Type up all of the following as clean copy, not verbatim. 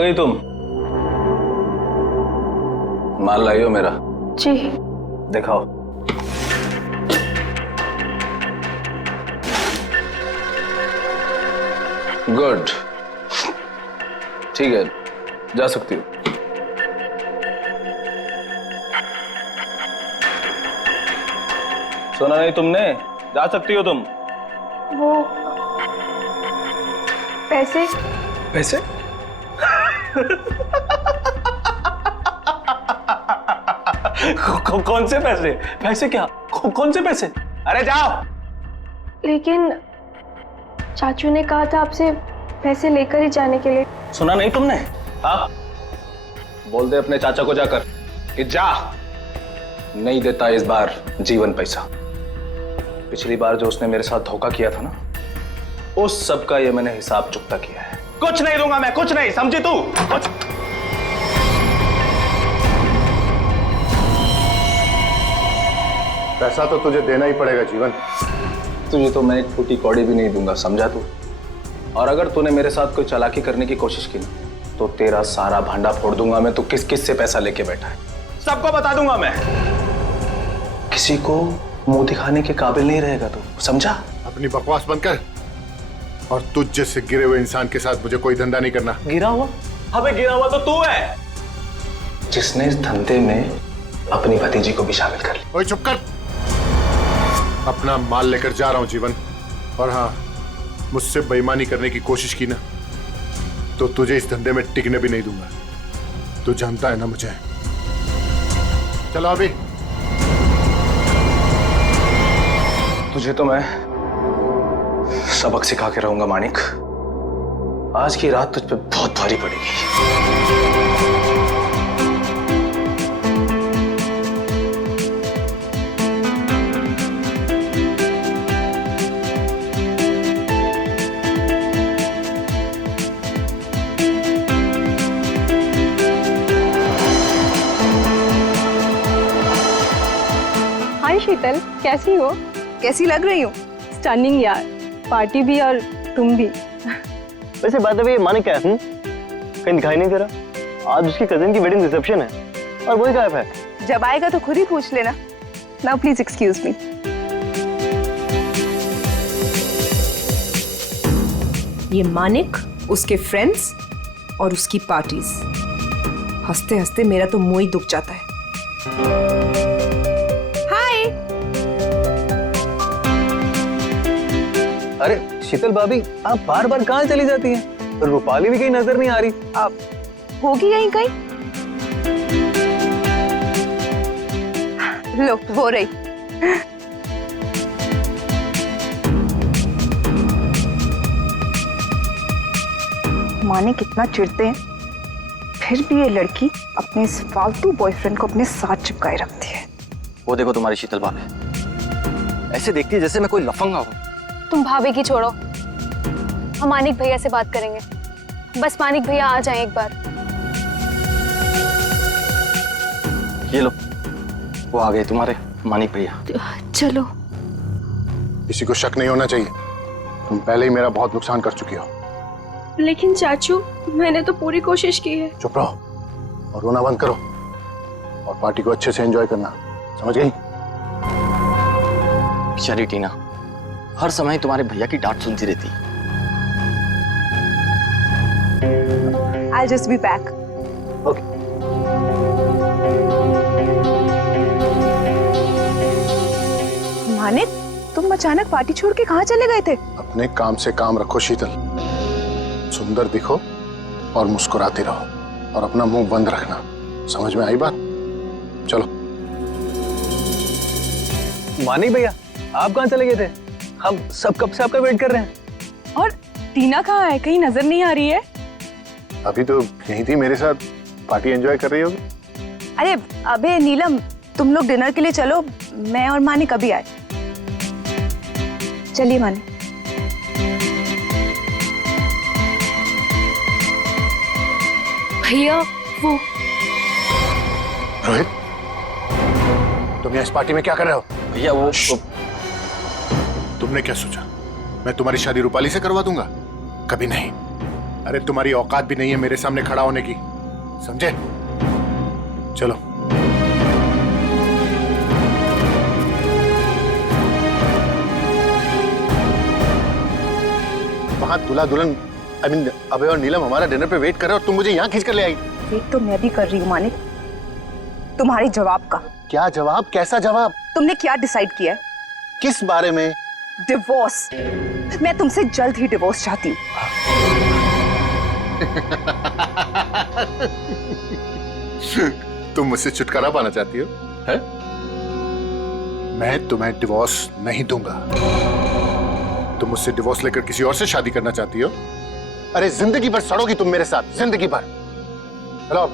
गई तुम? माल लाई हो मेरा? जी। दिखाओ। गुड, ठीक है, जा सकती हो। सुना नहीं तुमने? जा सकती हो तुम। वो पैसे? पैसे? कौन से पैसे? पैसे क्या? कौन से पैसे? अरे जाओ। लेकिन चाचू ने कहा था आपसे पैसे लेकर ही जाने के लिए। सुना नहीं तुमने? हाँ, बोल दे अपने चाचा को जाकर कि जा, नहीं देता इस बार जीवन पैसा। पिछली बार जो उसने मेरे साथ धोखा किया था ना, उस सब का ये मैंने हिसाब चुकता किया है। कुछ नहीं दूंगा मैं, कुछ नहीं, समझी तू? कुछ पैसा तो तुझे देना ही पड़ेगा जीवन। तुझे तो मैं एक फूटी कौड़ी भी नहीं दूंगा, समझा तू? और अगर तूने मेरे साथ कोई चालाकी करने की कोशिश की ना, तो तेरा सारा भांडा फोड़ दूंगा मैं। तू किस किस से पैसा लेके बैठा है सबको बता दूंगा मैं। किसी को मुंह दिखाने के काबिल नहीं रहेगा तू, समझा? अपनी बकवास बंद कर और तुझ जैसे गिरे हुए इंसान के साथ मुझे कोई धंधा नहीं करना। गिरा हुआ? अबे गिरा हुआ तो तू है, जिसने इस धंधे में अपनी भतीजी को भी शामिल कर लिया। ओए चुप कर। अपना माल लेकर जा रहा हूं जीवन, और हाँ, मुझसे बेईमानी करने की कोशिश की ना तो तुझे इस धंधे में टिकने भी नहीं दूंगा। तू जानता है ना मुझे। चलो अभी। तुझे तो मैं सबक सिखा के रहूंगा मानिक। आज की रात तुझ पे बहुत भारी पड़ेगी। हाय शीतल, कैसी हो? कैसी लग रही हूँ? स्टनिंग यार, पार्टी भी और तुम भी। वैसे बात है, ये मानिक क्या है? कहीं दिखाई नहीं दे रहा। आज उसकी कजिन की वेडिंग रिसेप्शन है और वही गायब है। जब आएगा तो खुद ही पूछ लेना। Now please excuse me. ये मानिक, उसके फ्रेंड्स और उसकी पार्टीज। हंसते हंसते मेरा तो मुंह ही दुख जाता है। हाय। अरे शीतल भाभी, आप बार बार कहाँ चली जाती हैं? रूपाली भी कहीं नजर नहीं आ रही। आप होगी यहीं कहीं? लो वो रही। माने कितना चिढ़ते हैं, फिर भी ये लड़की अपने इस फालतू बॉयफ्रेंड को अपने साथ चिपकाए रखती है। वो देखो तुम्हारी शीतल भाभी, ऐसे देखती है जैसे मैं कोई लफंगा हूँ। तुम भाभी की छोड़ो, हम मानिक भैया से बात करेंगे। बस मानिक भैया आ जाएं एक बार। ये लो, वो आ गए तुम्हारे मानिक भैया। चलो। किसी को शक नहीं होना चाहिए, तुम पहले ही मेरा बहुत नुकसान कर चुकी हो। लेकिन चाचू, मैंने तो पूरी कोशिश की है। चुप रहो और रोना बंद करो और पार्टी को अच्छे से एंजॉय करना, समझ गई? बेचारी टीना हर समय तुम्हारे भैया की डांट सुनती रहती है। I'll just be back. Okay. Manik, तुम अचानक पार्टी छोड़ के कहाँ चले गए थे? अपने काम से काम रखो शीतल, सुंदर दिखो और मुस्कुराती रहो और अपना मुंह बंद रखना, समझ में आई बात? चलो। मानिक भैया, आप कहाँ चले गए थे? हम सब कब से आपका वेट कर रहे हैं। और टीना कहाँ है? कहीं नजर नहीं आ रही है। अभी तो यहीं थी मेरे साथ, पार्टी एंजॉय कर रही होगी। अरे अबे नीलम, तुम लोग डिनर के लिए चलो, मैं और मानिक अभी आए। चलिए मानिक। भैया वो रोहित, तुम यहाँ इस पार्टी में क्या कर रहे हो? भैया वो तुमने क्या सोचा मैं तुम्हारी शादी रूपाली से करवा दूंगा? कभी नहीं। अरे तुम्हारी औकात भी नहीं है मेरे सामने खड़ा होने की, समझे? चलो। वहां दूल्हा दुल्हन अभय और नीलम हमारा डिनर पे वेट कर रहे हो और तुम मुझे यहाँ खींच कर ले आई। वेट तो मैं भी कर रही हूँ मानिक, तुम्हारे जवाब का। क्या जवाब? कैसा जवाब? तुमने क्या डिसाइड किया है? किस बारे में? डिवोर्स। मैं तुमसे जल्द ही डिवोर्स चाहती हूँ। तुम मुझसे छुटकारा पाना चाहती हो? है? मैं तुम्हें डिवोर्स नहीं दूंगा। तुम मुझसे डिवोर्स लेकर किसी और से शादी करना चाहती हो? अरे जिंदगी भर सड़ोगी तुम मेरे साथ, जिंदगी भर। चलो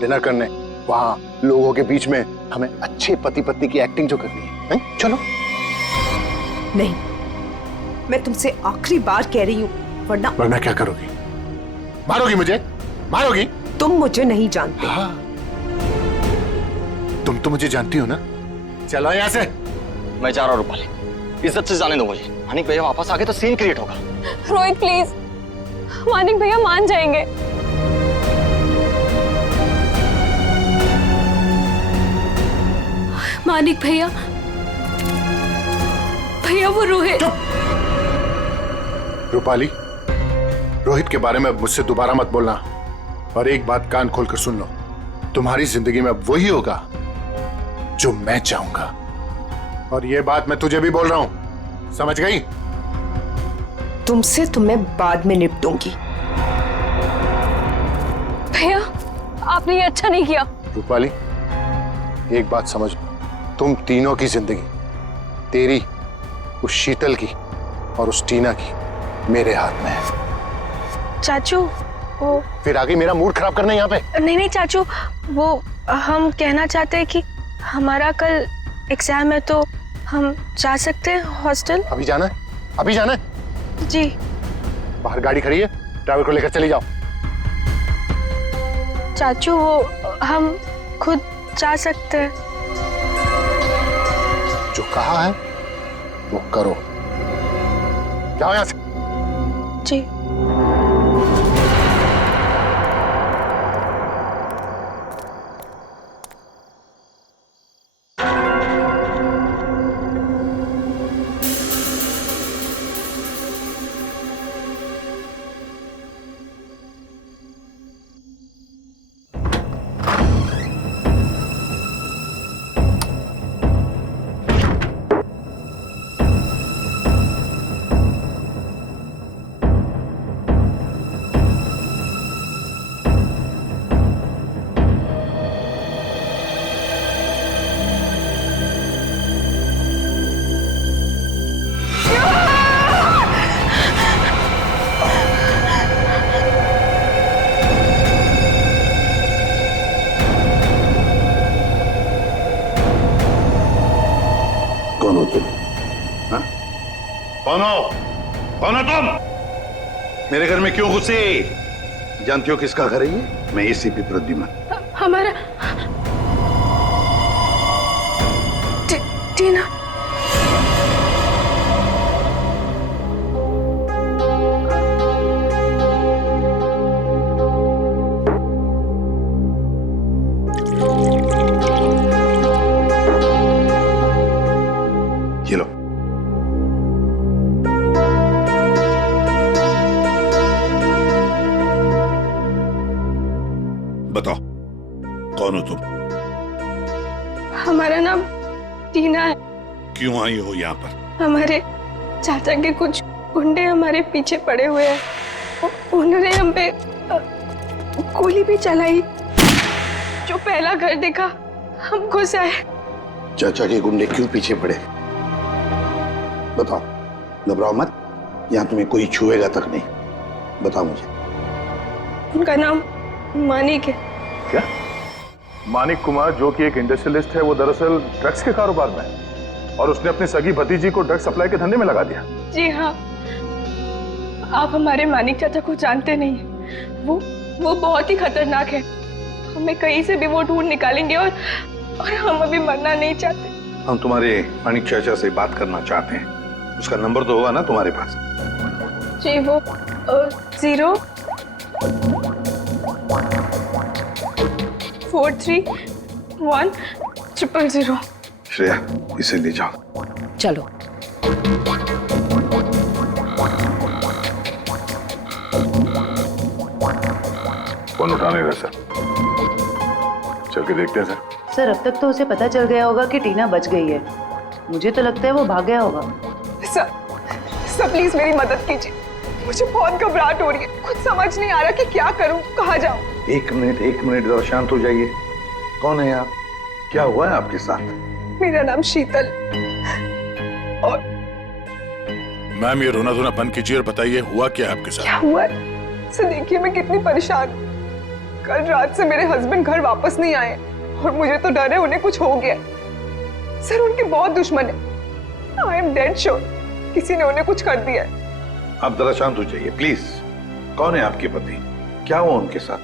डिनर करने, वहां लोगों के बीच में हमें अच्छे पति पत्नी की एक्टिंग जो करनी है, चलो। नहीं, मैं तुमसे आखिरी बार कह रही हूँ, वरना क्या करोगी? मारोगी मुझे? मारोगी? तुम मुझे नहीं जानते। हाँ। तुम तो मुझे जानती हो ना। चलो यहाँ से। मैं जा रहा हूँ रूपाली, इज्जत से जाने दो मुझे। मानिक भैया वापस आ गए तो सीन क्रिएट होगा। रोहित प्लीज, मानिक भैया मान जाएंगे। मानिक भैया, भैया वो रोहित। रूपाली, रोहित के बारे में मुझसे दोबारा मत बोलना। और एक बात कान खोलकर सुन लो, तुम्हारी जिंदगी में अब वही होगा जो मैं चाहूंगा। और ये बात मैं तुझे भी बोल रहा हूं, समझ गई? तुमसे तो मैं बाद में निपटूंगी। भैया आपने ये अच्छा नहीं किया। रूपाली, एक बात समझ लो, तुम तीनों की जिंदगी, तेरी, उस शीतल की और उस टीना की, मेरे हाथ में है। चाचू वो फिर आगे मेरा मूड खराब करना यहाँ पे? नहीं चाचू, वो हम कहना चाहते हैं कि हमारा कल एग्जाम है तो हम जा सकते हैं हॉस्टल। अभी जाना है? अभी जाना है? जी। बाहर गाड़ी खड़ी है, ड्राइवर को लेकर चली जाओ। चाचू वो हम खुद जा सकते हैं। जो कहा है वो करो। जाओ यहाँ से। जी। कौन हो तुम? हाँ? कौन हो? कौन हो तुम? मेरे घर में क्यों घुसे? जानती हो किसका घर है ये? मैं एसीपी प्रद्युमन। हमारा टीना। ये लो। बताओ कौन हो तुम? हमारा नाम टीना है। क्यों आई हो यहाँ पर? हमारे चाचा के कुछ गुंडे हमारे पीछे पड़े हुए हैं। उन्होंने हम पे गोली भी चलाई। जो पहला घर देखा हम घुस आए। चाचा के गुंडे क्यों पीछे पड़े? बताओ, घबराओ मत, यहाँ तुम्हें कोई छुएगा तक नहीं। बताओ मुझे। उनका नाम मानिक है। क्या? मानिक कुमार जो कि एक इंडस्ट्रियलिस्ट है, वो दरअसल ड्रग्स के कारोबार में है और उसने अपनी सगी भतीजी को ड्रग्स सप्लाई के धंधे में लगा दिया। जी हाँ, आप हमारे मानिक चाचा को जानते नहीं हैं। वो बहुत ही खतरनाक है। हमें कहीं से भी वो ढूंढ निकालेंगे और हम अभी मरना नहीं चाहते। हम तुम्हारे मानिक चाचा से बात करना चाहते हैं। उसका नंबर तो होगा ना तुम्हारे पास? जी, वो 0 4310000। श्रेया, इसे ले जाओ। चलो। फोन उठा नहीं रहा सर। चल के देखते हैं सर। सर अब तक तो उसे पता चल गया होगा कि टीना बच गई है। मुझे तो लगता है वो भाग गया होगा। सर प्लीज मेरी मदद कीजिए, मुझे बहुत घबराहट हो रही है, कुछ समझ नहीं आ रहा कि क्या करूं, कहाँ जाऊं। एक मिनट जरा शांत हो जाइए। कौन है आप? क्या हुआ है आपके साथ? मेरा नाम शीतल और मैम ये रोना धोना बंद कीजिए और बताइए हुआ क्या है आपके साथ? क्या हुआ है? सर देखिए मैं कितनी परेशान हूं। कल रात से मेरे हस्बैंड घर वापस नहीं आए और मुझे तो डर है उन्हें कुछ हो गया। सर उनके बहुत दुश्मन है। आई एम डेड श्योर किसी ने उन्हें कुछ कर दिया है। आप जरा शांत हो जाइए प्लीज। कौन है आपके पति? क्या हुआ उनके साथ?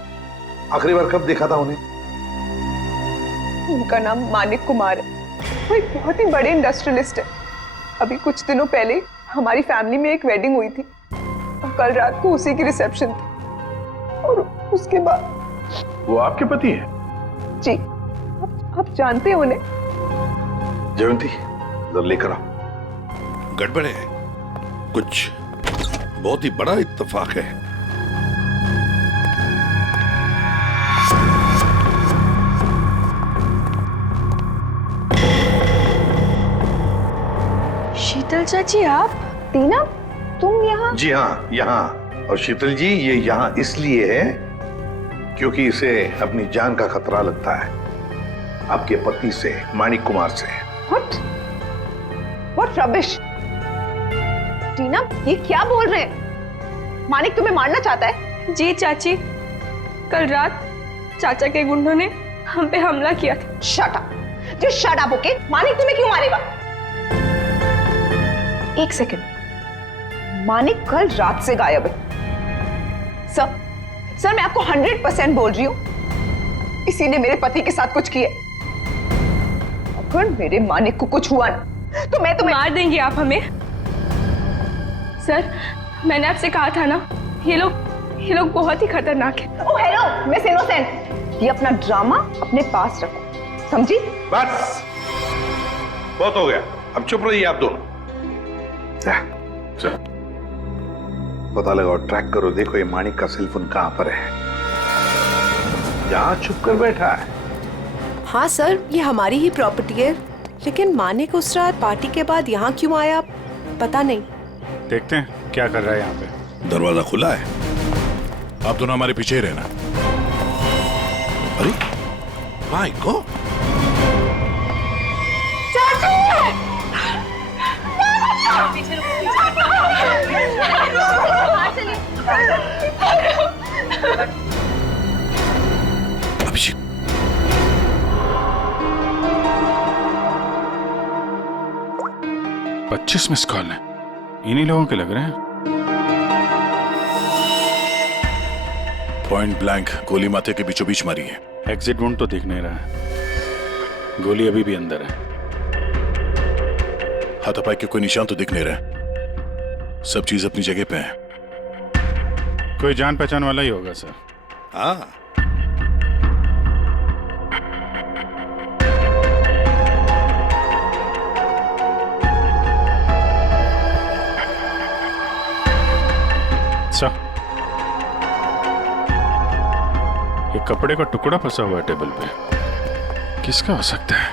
आखिरी बार कब देखा था उन्हें? उनका नाम मानिक कुमार है, वो एक बहुत ही बड़े इंडस्ट्रियलिस्ट है। अभी कुछ दिनों पहले हमारी फैमिली में एक वेडिंग हुई थी और कल रात को उसी की रिसेप्शन थी और उसके बाद। वो आपके पति है? जी, आप जानते हो उन्हें? जयंती जरा लेकर आओ। गड़बड़ है, कुछ बहुत ही बड़ा इत्तेफाक है। शीतल चाची आप? टीना तुम यहाँ? जी हाँ, यहाँ। और शीतल जी ये यहाँ इसलिए है क्योंकि इसे अपनी जान का खतरा लगता है आपके पति से, मानिक कुमार से। What rubbish! टीना ये क्या बोल रहे हैं? मानिक तुम्हें मारना चाहता है? जी चाची, कल रात चाचा के गुंडों ने हम पे हमला किया था। Shut up! Just shut up, okay? Manik तुम्हें क्यों मारेगा? एक सेकंड, मानिक कल रात से गायब है। सर मैं आपको 100% बोल रही हूँ, इसी ने मेरे पति के साथ कुछ किया। अगर मेरे मानिक को कुछ हुआ ना तो मैं तुम्हें मार देंगे आप हमें। सर मैंने आपसे कहा था ना, ये लोग बहुत ही खतरनाक है। ओह हेलो मिस इनोसेंट, ये अपना ड्रामा अपने पास रखो, समझी? बस बहुत हो गया, अब चुप रहिए आप दोनों। पता लगाओ, ट्रैक करो, देखो ये मानिक का सेलफोन कहां पर है। यहां छुप कर बैठा है। हाँ सर, ये हमारी ही प्रॉपर्टी है, लेकिन मानिक उस रात पार्टी के बाद यहाँ क्यों आया पता नहीं। देखते हैं क्या कर रहा है यहाँ पे। दरवाजा खुला है। आप दोनों हमारे पीछे ही रहना। अरे my God, Abhishek $25 miss call है, इन्हीं लोगों के लग रहे हैं। पॉइंट ब्लैंक गोली माथे के बीचों बीच मारी है। एग्जिट वुंड तो दिख नहीं रहा है, गोली अभी भी अंदर है। हाथापाई के कोई निशान तो दिख नहीं रहे, सब चीज अपनी जगह पे है। कोई जान पहचान वाला ही होगा सर। हाँ, सर एक कपड़े का टुकड़ा फंसा हुआ है टेबल पे, किसका हो सकता है?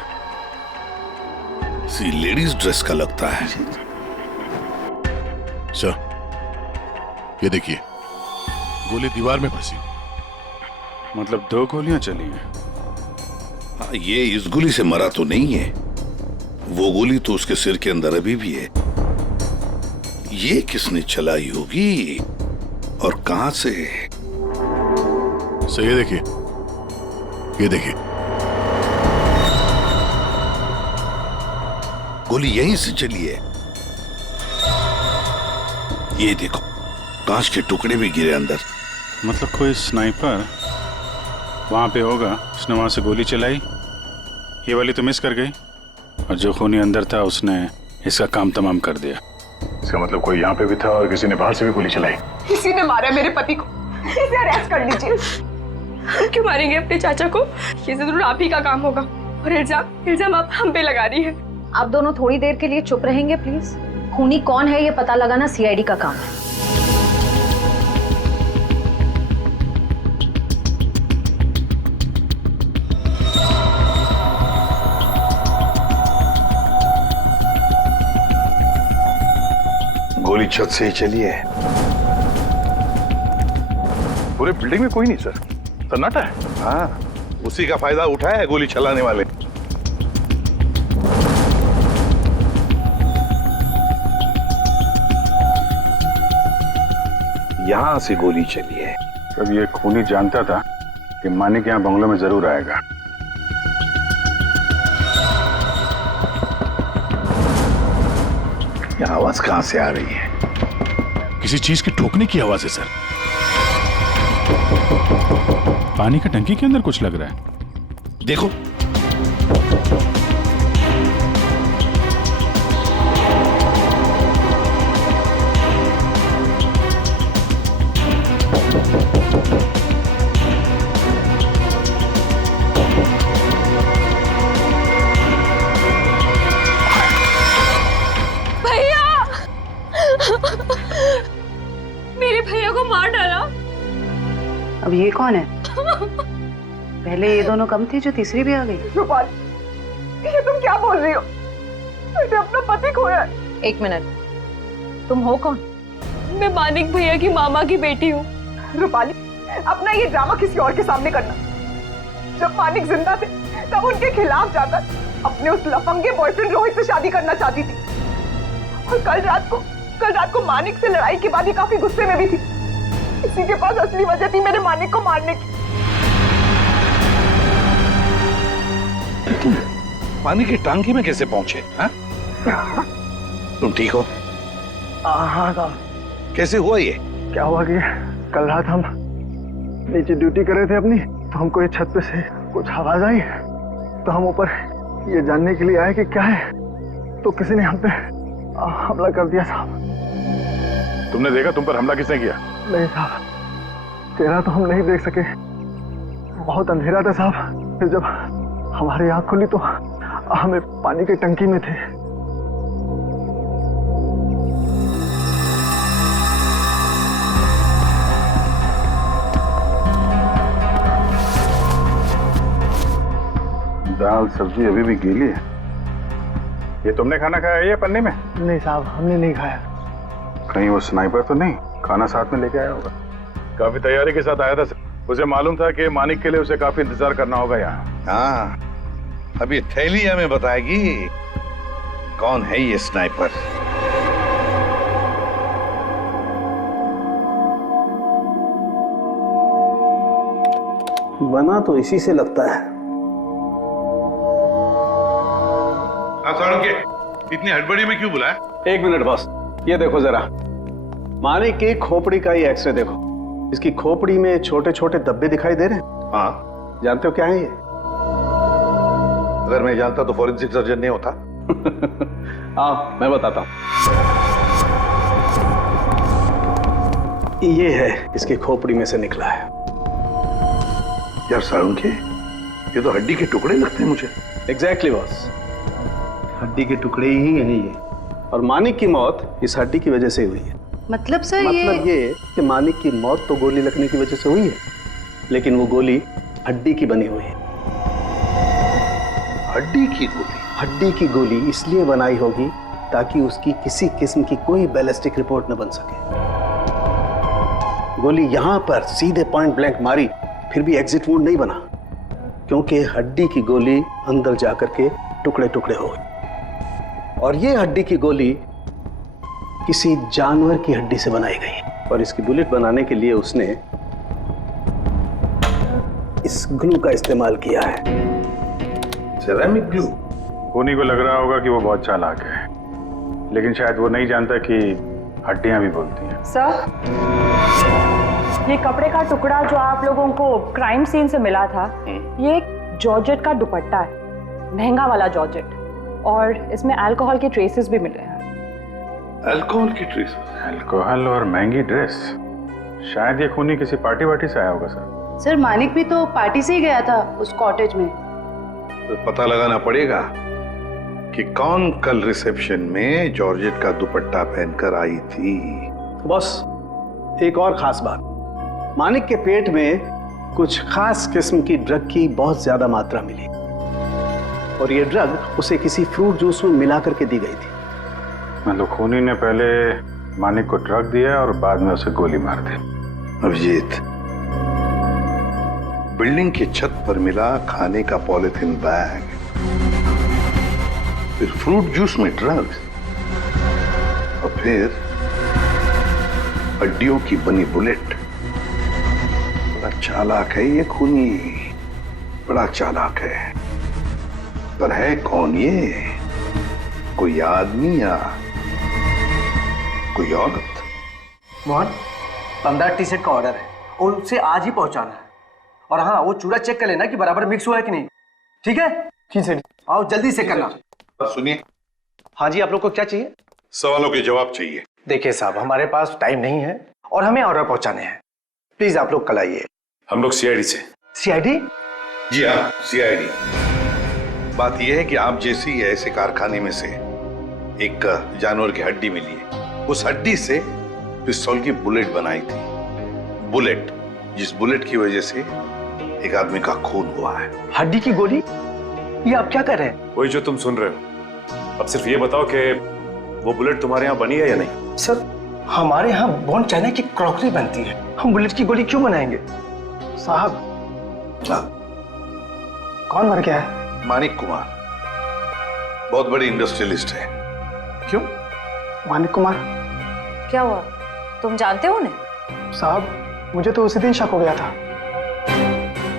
सी लेडीज ड्रेस का लगता है। सर ये देखिए, गोली दीवार में फंसी, मतलब 2 गोलियां चली हैं। हाँ, ये इस गोली से मरा तो नहीं है, वो गोली तो उसके सिर के अंदर अभी भी है। ये किसने चलाई होगी और कहां से? सर ये देखिए, ये देखिए, गोली यहीं से चली है। ये देखो, कांच के टुकड़े भी गिरे अंदर। मतलब कोई स्नाइपर वहां पे होगा, उसने वहां से गोली चलाई, ये वाली तो मिस कर गई, और जो खूनी अंदर था उसने इसका काम तमाम कर दिया। इसका मतलब कोई यहाँ पे भी था और किसी ने बाहर से भी गोली चलाई। किसी ने मारा मेरे पति को, इसे अरेस्ट कर लीजिए। क्यों मारेंगे अपने चाचा को? ये जरूर आप ही का काम होगा। और इल्जाम आप हम पे लगा रही है। आप दोनों थोड़ी देर के लिए चुप रहेंगे प्लीज। खूनी कौन है ये पता लगाना सीआईडी का काम है। गोली छत से ही चली है। पूरे बिल्डिंग में कोई नहीं सर, सन्नाटा है। हाँ, उसी का फायदा उठाया है गोली चलाने वाले। यहां से गोली चली है। तब ये खूनी जानता था कि मानिक यहाँ बंगलों में जरूर आएगा। ये आवाज कहां से आ रही है? किसी चीज के ठोकने की आवाज है सर। पानी का टंकी के अंदर कुछ लग रहा है। देखो, मेरे भैया को मार डाला। अब ये कौन है? पहले ये दोनों कम थी जो तीसरी भी आ गई। रूपाली, ये तुम क्या बोल रही हो? मैंने अपना पति खोया है। एक मिनट, तुम हो कौन? मैं मानिक भैया की मामा की बेटी हूँ। रूपाली, अपना ये ड्रामा किसी और के सामने करना। जब मानिक जिंदा थे तब उनके खिलाफ जाकर अपने उस लफंगे बॉयफ्रेंड रोहित से शादी करना चाहती थी। और कल रात को मानिक से लड़ाई के बाद ही काफी गुस्से में भी थी। इसी के पास असली वजह थी मेरे मानिक को मारने की। तुम पानी की टांकी में कैसे पहुंचे? हाँ? तुम ठीक हो? हाँ साहब। कैसे हुआ ये? क्या हुआ कि कल रात हम नीचे ड्यूटी कर रहे थे अपनी, तो हमको ये छत पे से कुछ आवाज आई, तो हम ऊपर ये जानने के लिए आए कि क्या है, तो किसी ने हम पे हमला कर दिया साहब। तुमने देखा तुम पर हमला किसने किया? नहीं साहब, चेहरा तो हम नहीं देख सके, बहुत अंधेरा था साहब। फिर जब हमारी आंख खुली तो हमें पानी की टंकी में थे। दाल सब्जी अभी भी गीली है। ये तुमने खाना खाया है ये पन्नी में? नहीं साहब, हमने नहीं खाया। कहीं वो स्नाइपर तो नहीं खाना साथ में लेके आया होगा? काफी तैयारी के साथ आया था। उसे मालूम था कि मानिक के लिए उसे काफी इंतजार करना होगा यहाँ। हाँ, अभी थैली हमें बताएगी कौन है ये स्नाइपर। बना तो इसी से लगता है। इतनी हड़बड़ी में क्यों बुलाया? एक मिनट बॉस, ये देखो जरा, मानिक की खोपड़ी का ये एक्सरे देखो। इसकी खोपड़ी में छोटे छोटे धब्बे दिखाई दे रहे हैं। हाँ, जानते हो क्या है ये? अगर मैं जानता तो फॉरेंसिक सर्जन नहीं होता। हाँ, मैं बताता हूँ। ये है इसकी खोपड़ी में से निकला है। यार साळुंखे, ये तो हड्डी के टुकड़े लगते हैं मुझे। एग्जैक्टली बॉस, हड्डी के टुकड़े ही है ये। और मानिक की मौत इस हड्डी की वजह से हुई है। मतलब सर मतलब ये कि मानिक की मौत तो गोली लगने की वजह से हुई है, लेकिन वो गोली हड्डी की बनी हुई है। हड्डी की गोली? हड्डी की गोली इसलिए बनाई होगी ताकि उसकी किसी किस्म की कोई बैलिस्टिक रिपोर्ट न बन सके। गोली यहां पर सीधे पॉइंट ब्लैंक मारी, फिर भी एग्जिट वुंड नहीं बना, क्योंकि हड्डी की गोली अंदर जाकर के टुकड़े टुकड़े हो गए। और ये हड्डी की गोली किसी जानवर की हड्डी से बनाई गई, और इसकी बुलेट बनाने के लिए उसने इस ग्लू का इस्तेमाल किया है। Ceramic glue? खूनी को लग रहा होगा कि वो बहुत चालाक है, लेकिन शायद वो नहीं जानता कि हड्डियां भी बोलती हैं। सर, ये कपड़े का टुकड़ा जो आप लोगों को क्राइम सीन से मिला था, ये एक जॉर्जेट का दुपट्टा है, महंगा वाला जॉर्जेट, और इसमें अल्कोहल के ट्रेसेस भी मिले हैं। अल्कोहल की ट्रेसेस? अल्कोहल और महंगी ड्रेस, शायद ये खूनी किसी पार्टी वार्टी से आया होगा सर। सर मानिक भी तो पार्टी से ही गया था उस कॉटेज में। तो पता लगाना पड़ेगा कि कौन कल रिसेप्शन में जॉर्जेट का दुपट्टा पहनकर आई थी। बॉस, एक और खास बात, मानिक के पेट में कुछ खास किस्म की ड्रग की बहुत ज्यादा मात्रा मिली और ये ड्रग उसे किसी फ्रूट जूस में मिला करके दी गई थी। मतलब खूनी ने पहले मानिक को ड्रग दिया और बाद में उसे गोली मार दी। अभिजीत, बिल्डिंग की छत पर मिला खाने का पॉलिथीन बैग, फिर फ्रूट जूस में ड्रग्स और फिर हड्डियों की बनी बुलेट। बड़ा चालाक है ये खूनी, बड़ा चालाक है। पर है कौन ये? कोई आदमी या कोई औरत? मोहन, 15 टी शर्ट का ऑर्डर है और उसे आज ही पहुंचाना है। और हाँ, वो चूड़ा चेक कर लेना कि बराबर मिक्स हुआ है कि नहीं। ठीक है? जी सर। आओ जल्दी से करना। सुनिए। हाँ जी, आप लोग को क्या चाहिए? सवालों के जवाब चाहिए। देखिए साहब, हमारे पास टाइम नहीं है और हमें ऑर्डर पहुंचाने हैं। प्लीज आप लोग कल आइए। हम लोग सीआईडी से। सीआईडी? जी हाँ, सीआईडी। बात यह है कि आप जैसी ऐसे कारखाने में से एक जानवर की हड्डी मिली है। उस हड्डी से पिस्तौल की बुलेट बनाई थी। बुलेट, जिस बुलेट की वजह से एक आदमी का खून हुआ है। हड्डी की गोली? ये आप क्या कर रहे हैं? वही जो तुम सुन रहे हो। अब सिर्फ ये बताओ कि वो बुलेट तुम्हारे यहाँ बनी है या नहीं? सर, हमारे यहाँ बोन चाइना की क्रॉकरी बनती है, हम बुलेट की गोली क्यों बनाएंगे? साहब, कौन मर गया है? मानिक कुमार, बहुत बड़ी इंडस्ट्रियलिस्ट है। क्यों? मानिक कुमार? क्या हुआ, तुम जानते हो उन्हें? साहब, मुझे तो उसी दिन शक हो गया था।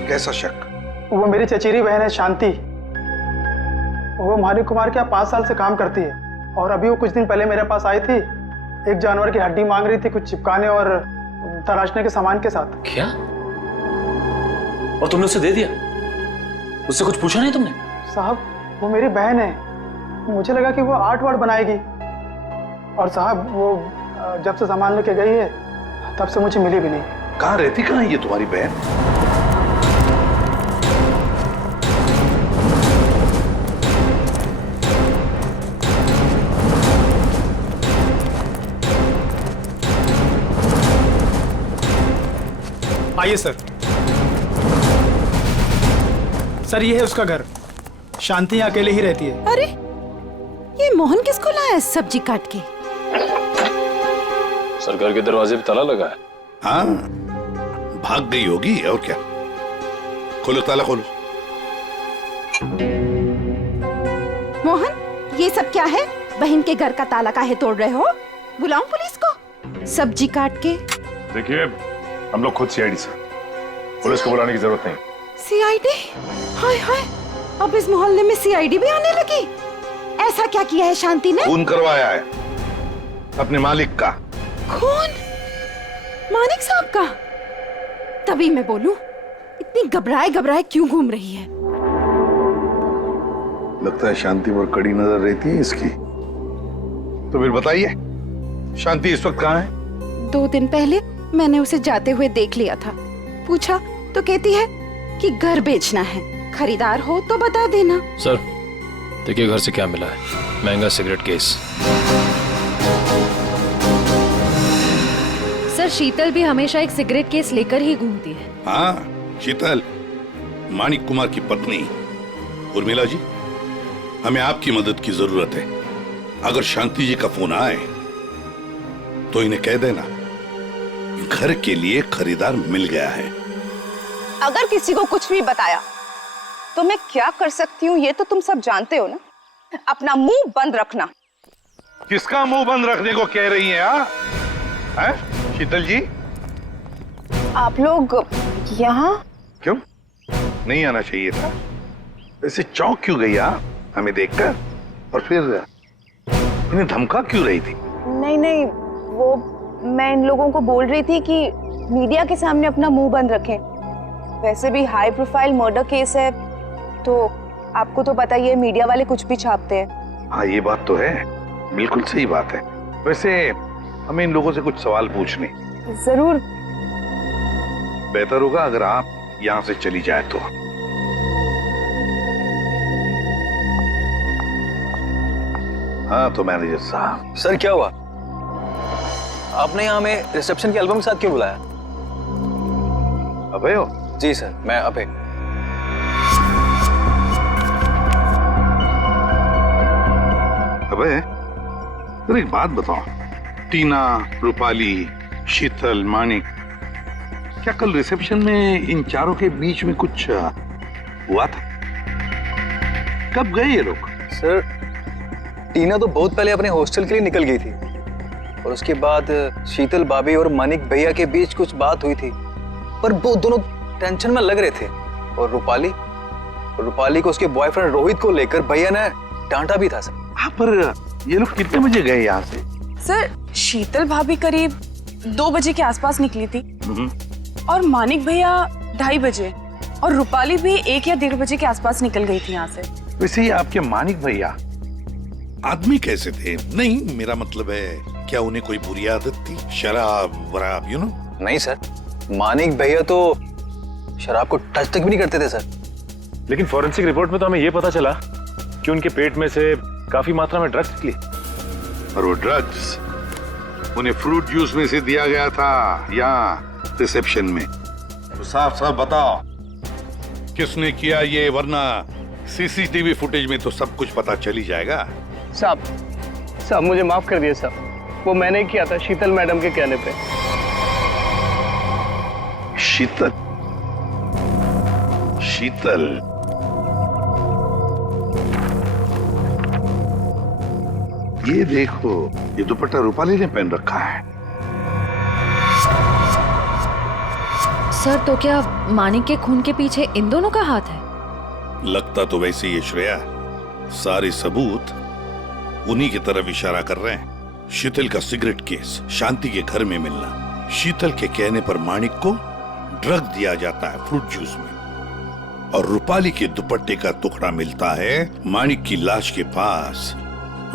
कैसा शक? वो मेरी चचेरी बहन है शांति। वो मानिक कुमार के यहाँ 5 साल से काम करती है और अभी वो कुछ दिन पहले मेरे पास आई थी। एक जानवर की हड्डी मांग रही थी, कुछ चिपकाने और तराशने के सामान के साथ। क्या? और तुमने उसे दे दिया? उससे कुछ पूछा नहीं तुमने? साहब, वो मेरी बहन है, मुझे लगा कि वो आर्ट वार्ट बनाएगी। और साहब, वो जब से सामान लेके गई है तब से मुझे मिली भी नहीं। कहाँ रहती, कहाँ है ये तुम्हारी बहन? आइए सर। सर, ये है उसका घर। शांति अकेले ही रहती है। अरे, ये मोहन किसको लाया है सब्जी काट के? सर, घर के दरवाजे पे ताला लगा है। हाँ, भाग गई होगी और क्या। खोलो, ताला खोलो। मोहन, ये सब क्या है? बहन के घर का ताला काहे तोड़ रहे हो? बुलाऊं पुलिस को? सब्जी काट के। देखिए, हम लोग खुद सीआईडी से, पुलिस को बुलाने की जरूरत नहीं। सीआईडी? हाय हाय, अब इस मोहल्ले में सीआईडी भी आने लगी। ऐसा क्या किया है शांति ने? खून करवाया है अपने मालिक का। खून? मानिक साहब का? तभी मैं बोलूं, इतनी घबराए घबराए क्यों घूम रही है? लगता है शांति पर कड़ी नजर रहती है इसकी। तो फिर बताइए, शांति इस वक्त कहाँ है? 2 दिन पहले मैंने उसे जाते हुए देख लिया था। पूछा तो कहती है कि घर बेचना है, खरीदार हो तो बता देना। सर, देखिए घर से क्या मिला है। महंगा सिगरेट केस। सर, शीतल भी हमेशा एक सिगरेट केस लेकर ही घूमती है। हाँ, शीतल, मानिक कुमार की पत्नी। उर्मिला जी, हमें आपकी मदद की जरूरत है। अगर शांति जी का फोन आए तो इन्हें कह देना घर के लिए खरीदार मिल गया है। अगर किसी को कुछ भी बताया तो मैं क्या कर सकती हूँ ये तो तुम सब जानते हो ना। अपना मुंह बंद रखना। किसका मुंह बंद रखने को कह रही हैं? हैं? शीतल जी, आप लोग यहाँ क्यों नहीं आना चाहिए था? वैसे चौंक क्यों गई आप हमें देखकर? और फिर इन्हें धमका क्यों रही थी? नहीं, वो मैं इन लोगों को बोल रही थी कि मीडिया के सामने अपना मुंह बंद रखें। वैसे भी हाई प्रोफाइल मर्डर केस है तो आपको तो पता ही है, मीडिया वाले कुछ भी छापते हैं। हाँ, ये बात तो है, बिल्कुल सही बात है। वैसे हमें इन लोगों से कुछ सवाल पूछने। जरूर, बेहतर होगा अगर आप यहां से चली जाए तो। हाँ तो मैनेजर साहब। सर क्या हुआ? आपने यहाँ हमें रिसेप्शन के एल्बम के साथ क्यों बुलाया? अभय हो? जी सर, मैं अभय। अभय, अरे एक बात बताओ, टीना, रूपाली, शीतल, मानिक, क्या कल रिसेप्शन में इन चारों के बीच में कुछ हुआ था? कब गए ये लोग? सर टीना तो बहुत पहले अपने हॉस्टल के लिए निकल गई थी और उसके बाद शीतल भाभी और मानिक भैया के बीच कुछ बात हुई थी, पर वो दोनों टेंशन में लग रहे थे। और रूपाली को उसके बॉयफ्रेंड रोहित को लेकर भैया ने डांटा भी था सर। हाँ, पर ये लोग कितने बजे गए यहाँ से? सर शीतल भाभी करीब 2 बजे के आसपास निकली थी और मानिक भैया 2:30 बजे और रूपाली भी 1 या 1:30 बजे के आसपास निकल गई थी यहाँ से। वैसे ही आपके मानिक भैया आदमी कैसे थे? नहीं, मेरा मतलब है क्या उन्हें कोई बुरी आदत थी? शराब वराब, यू नो? नहीं सर, मानिक भैया तो शराब को टच तक भी नहीं करते थे सर। लेकिन फॉरेंसिक रिपोर्ट में तो हमें यह पता चला कि उनके पेट में से काफी मात्रा में ड्रग्स निकली। और वो ड्रग्स उन्हें फ्रूट जूस में से दिया गया था यहाँ रिसेप्शन में। तो साफ साफ बताओ किसने किया ये, वरना सीसीटीवी फुटेज में तो सब कुछ पता चल ही जाएगा। साहब मुझे माफ कर दिए साहब, वो मैंने किया था शीतल मैडम के कहने पे। शीतल? ये देखो, ये दुपट्टा रूपाली ने पहन रखा है। सर तो क्या मानिक के खून के पीछे इन दोनों का हाथ है? लगता तो वैसे ही श्रेया, सारे सबूत उन्हीं की तरफ इशारा कर रहे हैं। शीतल का सिगरेट केस, शांति के घर में मिलना, शीतल के कहने पर मानिक को ड्रग दिया जाता है फ्रूट जूस में, और रूपाली के दुपट्टे का टुकड़ा मिलता है मानिक की लाश के पास।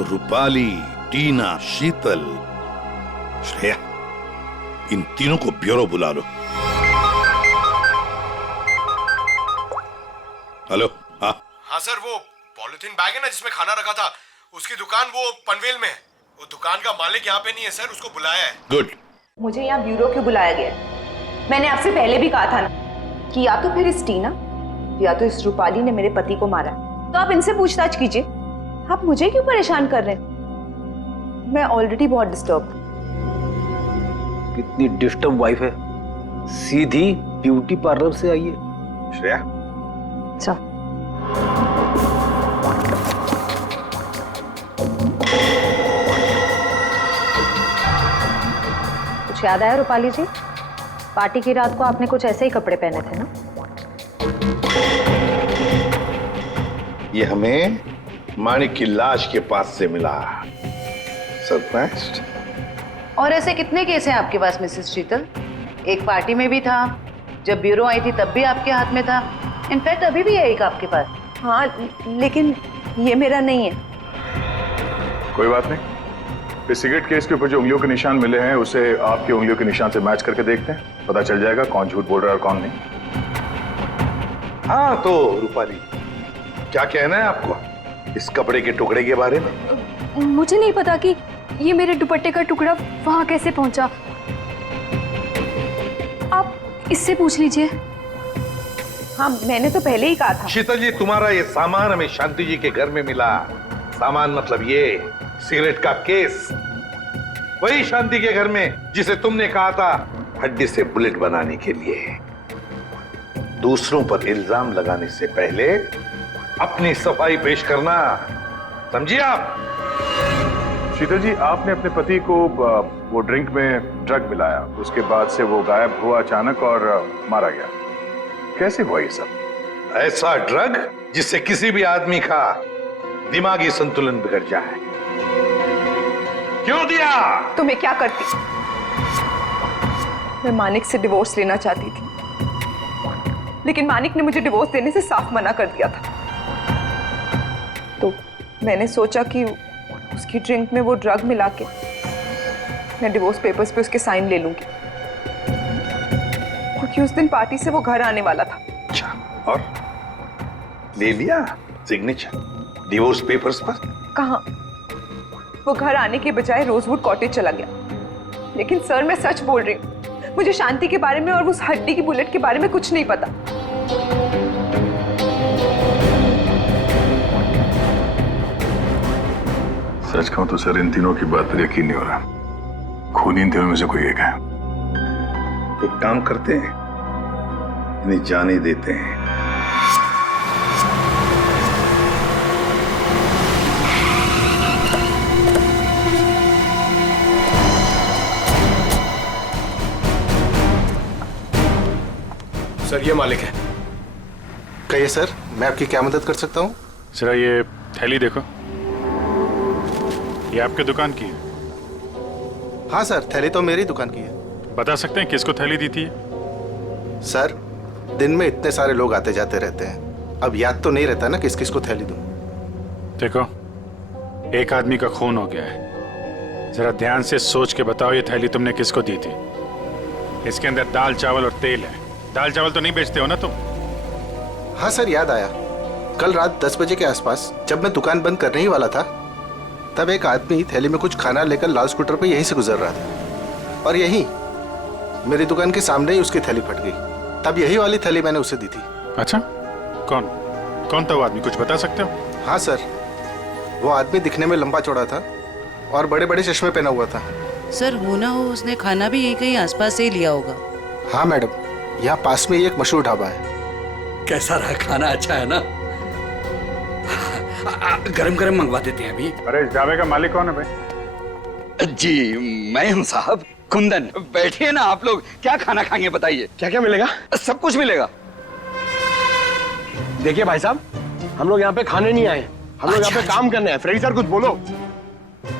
रूपाली, टीना, शीतल, श्रेया, इन तीनों को ब्यूरो बुला लो। हेलो? हाँ सर, वो पॉलिथीन बैग है ना जिसमें खाना रखा था, उसकी दुकान वो पनवेल में है। वो दुकान का मालिक यहाँ पे नहीं है सर, उसको बुलाया है। गुड। मुझे यहाँ ब्यूरो क्यों बुलाया गया? मैंने आपसे पहले भी कहा था ना कि या तो फिर इस टीना या तो इस रूपाली ने मेरे पति को मारा, तो आप इनसे पूछताछ कीजिए। आप मुझे क्यों परेशान कर रहे हैं? मैं ऑलरेडी बहुत डिस्टर्ब। कितनी डिस्टर्ब वाइफ है, सीधी ब्यूटी पार्लर से आई है। श्रेया, अच्छा कुछ याद आया रूपाली जी? पार्टी की रात को आपने कुछ ऐसे ही कपड़े पहने थे ना? ये हमें मानिक की लाश के पास से मिला। सरप्राइज्ड। और ऐसे कितने केस हैं आपके पास मिसेस शीतल? एक पार्टी में भी था, जब ब्यूरो आई थी तब भी आपके हाथ में था, इनफैक्ट अभी भी है एक आपके पास। हाँ लेकिन ये मेरा नहीं है। कोई बात नहीं, इस सिगरेट केस के ऊपर जो उंगलियों के निशान मिले हैं उसे आपके उंगलियों के निशान से मैच करके देखते हैं, पता चल जाएगा कौन झूठ बोल रहा है और कौन नहीं। हाँ तो रूपाली, क्या कहना है आपको इस कपड़े के टुकड़े के बारे में? मुझे नहीं पता कि ये मेरे दुपट्टे का टुकड़ा वहां कैसे पहुंचा। आप इससे पूछ लीजिए। हाँ मैंने तो पहले ही कहा था। शीतल जी, तुम्हारा ये सामान हमें शांति जी के घर में मिला। सामान मतलब ये सिगरेट का केस, वही शांति के घर में जिसे तुमने कहा था हड्डी से बुलेट बनाने के लिए। दूसरों पर इल्जाम लगाने से पहले अपनी सफाई पेश करना, समझिए आप? शीतल जी, आपने अपने पति को वो ड्रिंक में ड्रग मिलाया, उसके बाद से वो गायब हुआ अचानक और मारा गया। कैसे हुआ ये सब? ऐसा ड्रग जिससे किसी भी आदमी का दिमागी संतुलन बिगड़ जाए। क्यों दिया? तो मैं क्या करती? मैं मानिक से डिवोर्स लेना चाहती थी, लेकिन मानिक ने मुझे डिवोर्स देने से साफ मना कर दिया था। तो मैंने सोचा कि उसकी ड्रिंक में वो ड्रग मिला के मैं डिवोर्स पेपर्स पे उसके साइन ले लूंगी। क्योंकि उस दिन पार्टी से वो घर आने वाला था। अच्छा, और ले लिया सिग्नेचर डिवोर्स पेपर्स पर? कहाँ, वो घर आने के बजाय रोजवुड कॉटेज चला गया। लेकिन सर मैं सच बोल रही हूँ, मुझे शांति के बारे में और उस हड्डी की बुलेट के बारे में कुछ नहीं पता। सच कहूं तो सर इन तीनों की बात पर यकीन नहीं हो रहा। खूनी इन तीनों में से कोई एक है। एक काम करते हैं, इन्हें जाने देते हैं। सर ये मालिक है। कहिए सर, मैं आपकी क्या मदद कर सकता हूँ? जरा ये थैली देखो, ये आपके दुकान की है? हाँ सर, थैली तो मेरी दुकान की है। बता सकते हैं किसको थैली दी थी? सर दिन में इतने सारे लोग आते जाते रहते हैं, अब याद तो नहीं रहता ना किस किस को थैली दूं। देखो, एक आदमी का खून हो गया है, जरा ध्यान से सोच के बताओ ये थैली तुमने किसको दी थी? इसके अंदर दाल चावल और तेल है। दाल चावल तो नहीं बेचते हो ना तुम? हाँ सर, याद आया। कल रात 10 बजे के आसपास जब मैं दुकान बंद करने ही वाला था, तब एक आदमी थैली में कुछ खाना लेकर लाल स्कूटर पर यहीं से गुजर रहा था, और यहीं मेरी दुकान के सामने ही उसकी थैली फट गई। तब यही वाली थैली मैंने उसे दी थी। अच्छा, कौन कौन था वो आदमी, कुछ बता सकते हो? हाँ सर, वो आदमी दिखने में लंबा चौड़ा था और बड़े बड़े चश्मे पहना हुआ था। सर होना हो उसने खाना भी यहीं कहीं आसपास से ही लिया होगा। हाँ मैडम, यहाँ पास में ही एक मशहूर ढाबा है। कैसा रहा खाना? अच्छा है ना? गरम गरम मंगवा देते हैं अभी। अरे इस ढाबे का मालिक कौन है भाई? जी मैं हूँ साहब, कुंदन। बैठिए ना आप लोग, क्या खाना खाएंगे बताइए? क्या क्या मिलेगा? सब कुछ मिलेगा। देखिए भाई साहब, हम लोग यहाँ पे खाने नहीं आए, हम लोग यहाँ पे काम करने आए। फ्रेडी सर कुछ बोलो।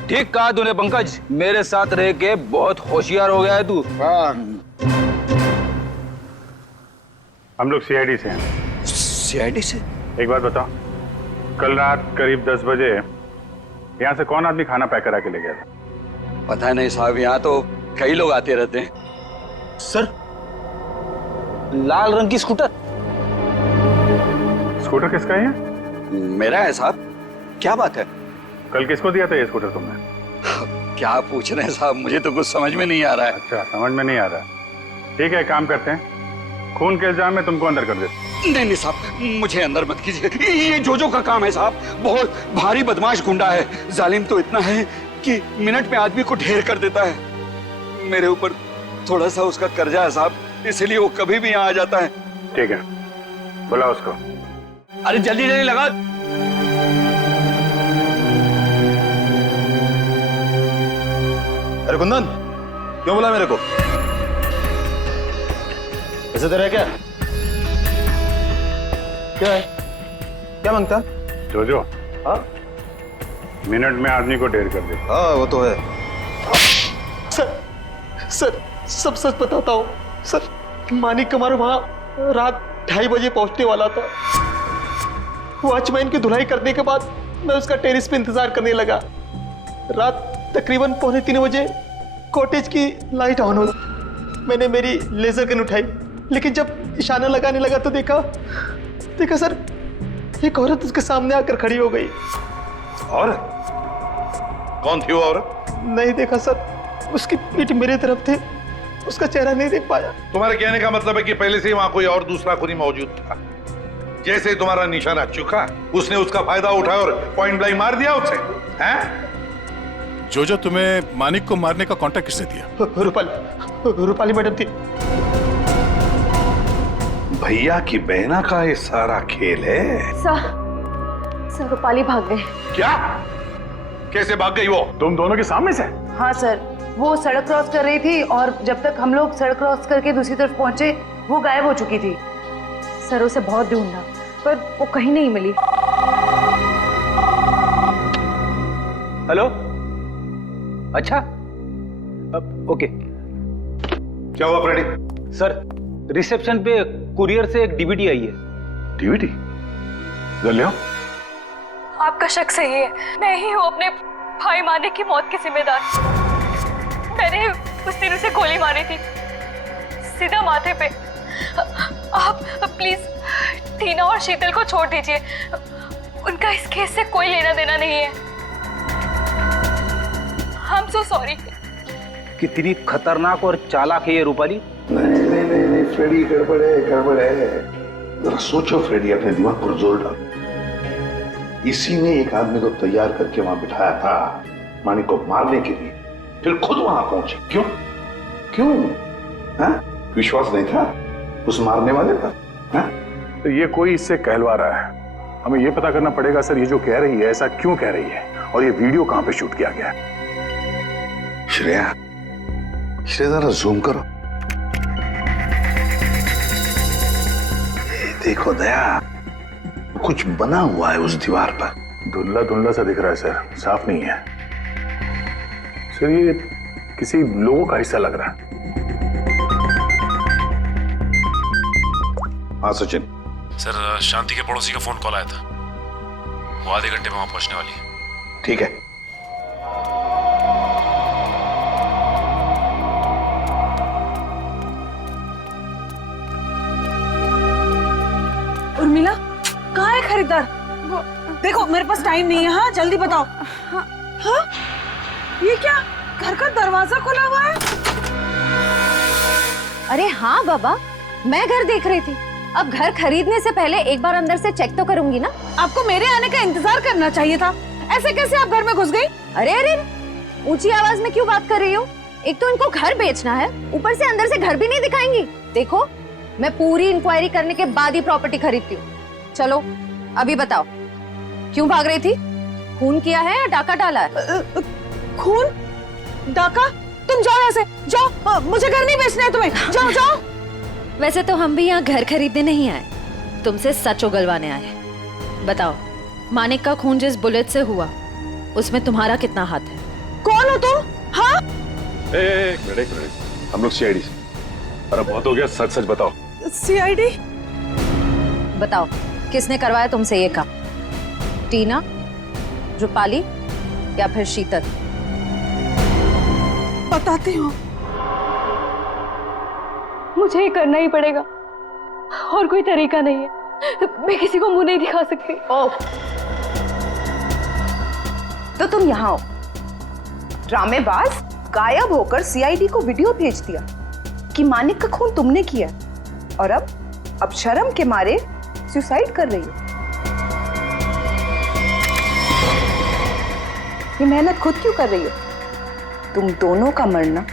ठीक कहा तूने पंकज, मेरे साथ रह के बहुत होशियार हो गया है तू। हम लोग सीआईडी से हैं। सीआईडी से? एक बात बताओ, कल रात करीब 10 बजे यहाँ से कौन आदमी खाना पैक करा के ले गया था? पता नहीं साहब, यहाँ तो कई लोग आते रहते हैं। सर, लाल रंग की स्कूटर। स्कूटर किसका है? मेरा है साहब। क्या बात है? कल किसको दिया था ये स्कूटर तुमने? क्या पूछ रहे हैं साहब, मुझे तो कुछ समझ में नहीं आ रहा है। अच्छा, समझ में नहीं आ रहा। ठीक है, काम करते हैं, खून के इल्जाम में तुमको अंदर कर देते। नहीं नहीं साहब, मुझे अंदर मत कीजिए। ये जोजो का काम है साहब, बहुत भारी बदमाश गुंडा है। जालिम तो इतना है कि मिनट में आदमी को ढेर कर देता है। मेरे ऊपर थोड़ा सा उसका कर्जा है साहब, इसलिए वो कभी भी यहाँ आ जाता है। ठीक है, बुला उसको। अरे जल्दी जल्दी लगा। अरे कुंदन, क्यों बोला मेरे को? ऐसे तेरा क्या क्या है? क्या मांगता? जोजो, हाँ मिनट में आदमी को ढेर कर दे। हाँ वो तो है। सर सब सच बताता हूँ सर। मानिक कमार वहाँ रात 2:30 बजे पहुंचने वाला था। वॉचमैन की धुलाई करने के बाद मैं उसका टेरिस पे इंतजार करने लगा। रात तकरीबन 2:45 बजे कॉटेज की लाइट ऑन हो। मैंने मेरी लेजर गन उठाई, लेकिन जब इशारा लगाने लगा तो देखा सर, एक औरत उसके सामने आकर खड़ी हो गई। औरत? कौन थी वो औरत? नहीं देखा सर, उसकी पीठ मेरे तरफ थे, उसका चेहरा नहीं देख पाया। तुम्हारे कहने का मतलब है कि पहले से ही वहां कोई और दूसरा खूनी मौजूद था। जैसे ही तुम्हारा निशाना चुका, उसने उसका फायदा उठाया और पॉइंट ब्लैंक मार दिया उसे, हैं? जोजो, तुम्हें मानिक को मारने का कॉन्ट्रैक्ट किसने दिया? रूपाली मैडम थी। भैया की बहना का ये सारा खेल है। सर रूपाली भाग गए। क्या? कैसे भाग गई वो? तुम दोनों के सामने से? हाँ सर, वो सड़क क्रॉस कर रही थी और जब तक हम लोग सड़क क्रॉस करके दूसरी तरफ पहुंचे वो गायब हो चुकी थी। सर उसे बहुत ढूंढा पर वो कहीं नहीं मिली। हेलो, अच्छा ओके। क्या हुआ फ्रेडी? सर रिसेप्शन पे कुरियर से एक डीवीडी आई है। डीवीडी? ले आओ। आपका शक सही है, मैं ही हूँ अपने भाई मानिक की मौत की जिम्मेदार। मैंने उस दिन उसे गोली मारी थी, सीधा माथे पे। आप प्लीज टीना और शीतल को छोड़ दीजिए, उनका इस केस से कोई लेना देना नहीं है। I am so sorry. कितनी खतरनाक और चालाक है ये रूपाली। नहीं फ्रेडी, गड़बड़ है। जरा सोचो फ्रेडी, अपने दिमाग पर जोर डालो। इसी ने एक आदमी को तैयार करके वहां बिठाया था मानिक को मारने के लिए, फिर खुद वहां पहुंचे। क्यों? हाँ? विश्वास नहीं था उस मारने वाले पर? हाँ? तो ये कोई इससे कहलवा रहा है। हमें ये पता करना पड़ेगा सर, ये जो कह रही है ऐसा क्यों कह रही है, और ये वीडियो कहां पे शूट किया गया है। श्रेया जरा जूम करो। ये देखो दया, कुछ बना हुआ है उस दीवार पर। धुंधला सा दिख रहा है सर, साफ नहीं है सर। ये किसी लोगों का हिस्सा लग रहा है। हाँ सचिन। सर शांति के पड़ोसी का फोन कॉल आया था, वो आधे घंटे में वहां पहुंचने वाली है। ठीक है। उर्मिला, कहाँ है खरीदार? देखो मेरे पास टाइम नहीं है। हाँ जल्दी बताओ। हाँ ये क्या, घर का दरवाजा खुला हुआ है? अरे हाँ बाबा, मैं घर देख रही थी। अब घर खरीदने से पहले एक बार अंदर से चेक तो करूंगी ना। आपको मेरे आने का इंतजार करना चाहिए था। ऐसे कैसे आप घर में घुस गई? अरे ऊंची आवाज में क्यों बात कर रही हो? एक तो इनको घर बेचना है, ऊपर से अंदर से घर भी नहीं दिखाएंगी। देखो मैं पूरी इंक्वायरी करने के बाद ही प्रॉपर्टी खरीदती हूँ। चलो अभी बताओ, क्यों भाग रही थी? खून किया है या डाका डाला है? खून? डाका? तुम जाओ यहाँ से, जाओ। मुझे घर नहीं बेचना है तुम्हें, जाओ। वैसे तो हम भी यहाँ घर खरीदने नहीं आए, तुमसे सच उगलवाने आए। बताओ, मानिक का खून जिस बुलेट से हुआ उसमें तुम्हारा कितना हाथ है? कौन हो तुम? हाँ? एक मिनट, हम लोग सीआईडी से। अरे बहुत हो गया, सच बताओ। सीआईडी? बताओ किसने करवाया तुमसे ये काम? टीना, रूपाली या फिर शीतल? बताती हूँ। मुझे ये करना ही पड़ेगा, और कोई तरीका नहीं है। मैं किसी को मुंह नहीं दिखा सकती। ओह, तो तुम यहाँ हो, ड्रामेबाज, गायब होकर सीआईडी को वीडियो भेज दिया कि मानिक का खून तुमने किया, और अब शर्म के मारे सुसाइड कर रही हो। ये मेहनत खुद क्यों कर रही हो? तुम दोनों का मरना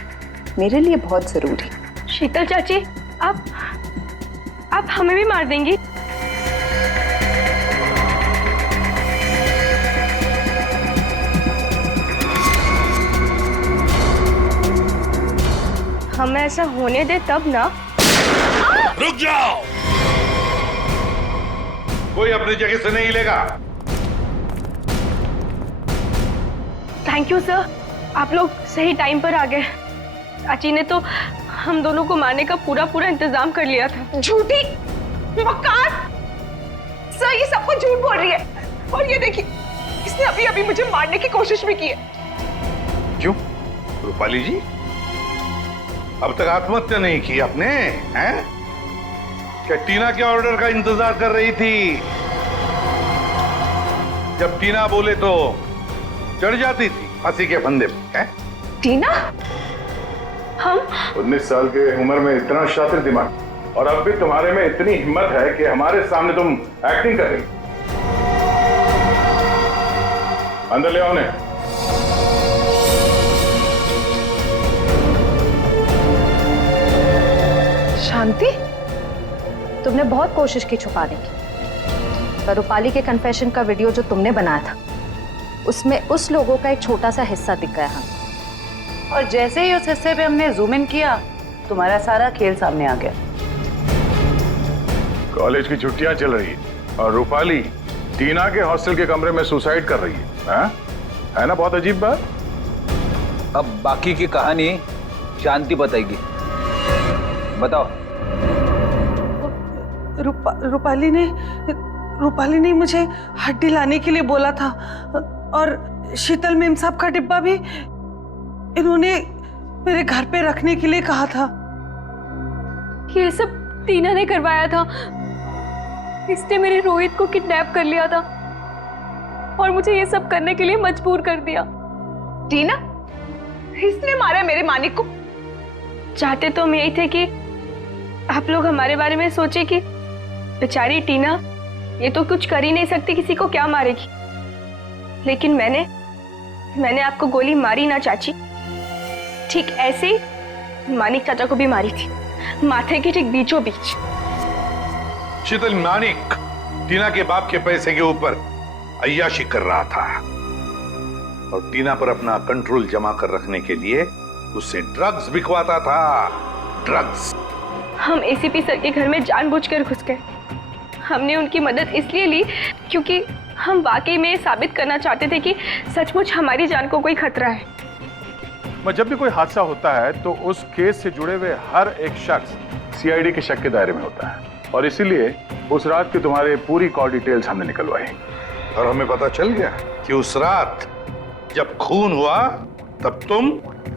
मेरे लिए बहुत जरूरी है। शीतल चाची, आप हमें भी मार देंगी? हमें ऐसा होने दे तब ना। रुक जाओ, कोई अपनी जगह से नहीं हिलेगा। थैंक यू सर, आप लोग सही टाइम पर आ गए। चाची ने तो हम दोनों को मारने का पूरा इंतजाम कर लिया था। झूठी मक्कार! सर ये सब कुछ झूठ बोल रही है, और ये देखिए इसने अभी मुझे मारने की कोशिश भी की है। क्यों रूपाली जी, अब तक आत्महत्या नहीं की आपने? हैं? क्या टीना के ऑर्डर का इंतजार कर रही थी? जब टीना बोले तो चढ़ जाती थी फांसी के फंदे पे। टीना? हम 19 साल के उम्र में इतना शातिर दिमाग, और अब भी तुम्हारे में इतनी हिम्मत है कि हमारे सामने तुम एक्टिंग कर रही। अंदर ले आओ उन्हें। शांति, तुमने बहुत कोशिश की छुपाने की, पर रूपाली के कन्फेशन का वीडियो जो तुमने बनाया था उसमें उस लोगों का एक छोटा सा हिस्सा दिख गया हमें। और जैसे ही उस हिस्से पे हमने जूम इन किया, तुम्हारा सारा खेल सामने आ गया। कॉलेज की छुट्टियां चल रही है और रूपाली टीना के हॉस्टल के कमरे में सुसाइड कर रही है। है ना बहुत अजीब बात? अब बाकी की कहानी शांति बताएगी। बताओ। रूपाली ने मुझे हड्डी लाने के लिए बोला था, और शीतल मेम साहब का डिब्बा भी इन्होंने मेरे घर पे रखने के लिए कहा था। ये सब टीना ने करवाया था। इसने मेरे रोहित को किडनैप कर लिया था और मुझे ये सब करने के लिए मजबूर कर दिया। टीना, इसने मारा मेरे मानिक को? चाहते तो हम यही थे कि आप लोग हमारे बारे में सोचे कि बेचारी टीना ये तो कुछ कर ही नहीं सकती, किसी को क्या मारेगी। लेकिन मैंने आपको गोली मारी ना चाची, ठीक ऐसे ही मानिक चाचा को भी मारी थी, माथे के ठीक बीचों बीच। शीतल, मानिक टीना के बाप के पैसे के ऊपर अय्याशी कर रहा था और टीना पर अपना कंट्रोल जमा कर रखने के लिए उससे ड्रग्स बिकवाता था। ड्रग्स। हम एसीपी सर के घर में जानबूझकर घुस गए। हमने उनकी मदद इसलिए ली क्योंकि हम वाकई में साबित करना चाहते थे कि सचमुच हमारी जान को कोई खतरा है। जब भी कोई हादसा होता है तो उस केस से जुड़े हुए हर एक शख्स सीआईडी के शक के दायरे में होता है और इसीलिए उस रात की तुम्हारी पूरी कॉल डिटेल्स हमने निकलवाई और हमें पता चल गया कि उस रात जब खून हुआ तब तुम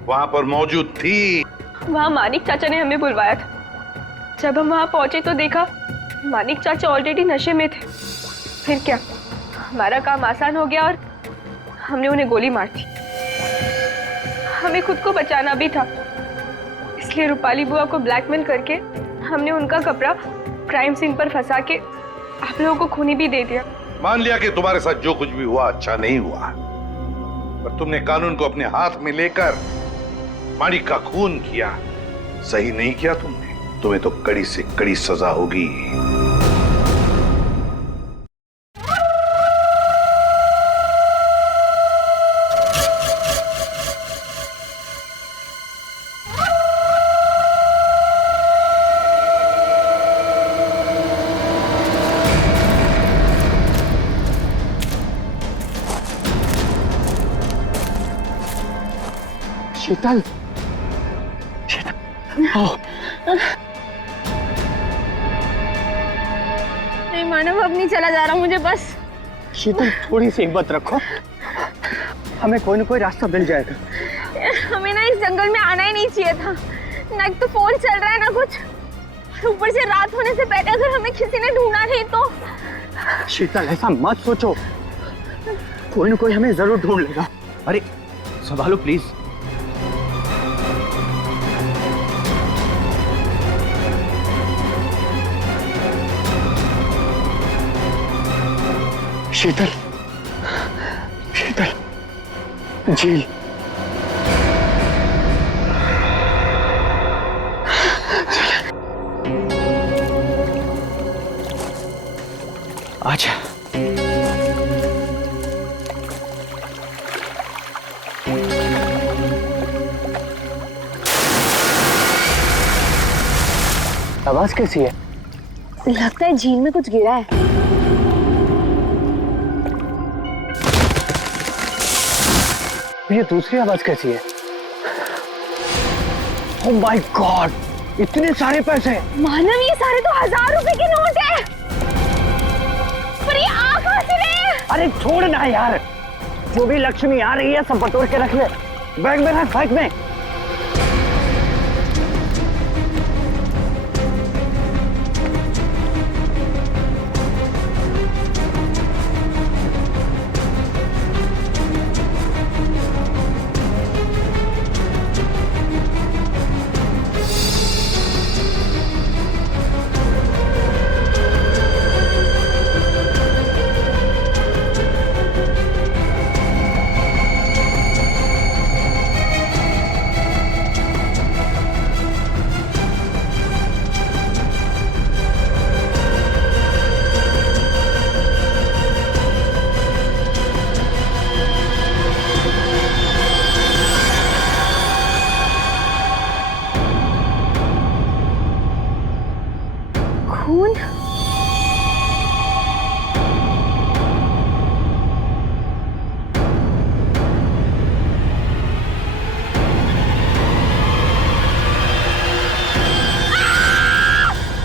वहां पर मौजूद थी। वहाँ मानिक चाचा ने हमें बुलवाया था। जब हम वहाँ पहुंचे तो देखा मानिक चाचा ऑलरेडी नशे में थे। फिर क्या, हमारा काम आसान हो गया और हमने उन्हें गोली मार दी। हमें खुद को बचाना भी था, इसलिए रूपाली बुआ को ब्लैकमेल करके हमने उनका कपड़ा क्राइम सीन पर फंसा के आप लोगों को खूनी भी दे दिया। मान लिया कि तुम्हारे साथ जो कुछ भी हुआ अच्छा नहीं हुआ, पर तुमने कानून को अपने हाथ में लेकर मानिक का खून किया। सही नहीं किया तुमने, तुम्हें तो कड़ी से कड़ी सजा होगी। शीतल, नहीं मानव, अब नहीं चला जा रहा मुझे बस। शीतल, थोड़ी सी हिम्मत रखो, हमें कोई ना कोई रास्ता मिल जाएगा। हमें ना इस जंगल में आना ही नहीं चाहिए था। ना एक तो फोन चल रहा है ना कुछ, ऊपर से रात होने से पहले अगर हमें किसी ने ढूंढा नहीं तो। शीतल, ऐसा मत सोचो, कोई ना कोई हमें जरूर ढूंढ लेगा। अरे संभालो प्लीज। शीतल, शीतल, झील। आजा। आवाज कैसी है? लगता है झील में कुछ गिरा है। ये दूसरी आवाज कैसी है? ओह माय गॉड, इतने सारे पैसे! मानव, ये सारे तो 1000 रुपए के नोट है। पर ये आ कहां से रहे? अरे छोड़ ना यार, जो भी लक्ष्मी आ रही है सब बटोर के रख ले। बैग में रख, बैग में। खून?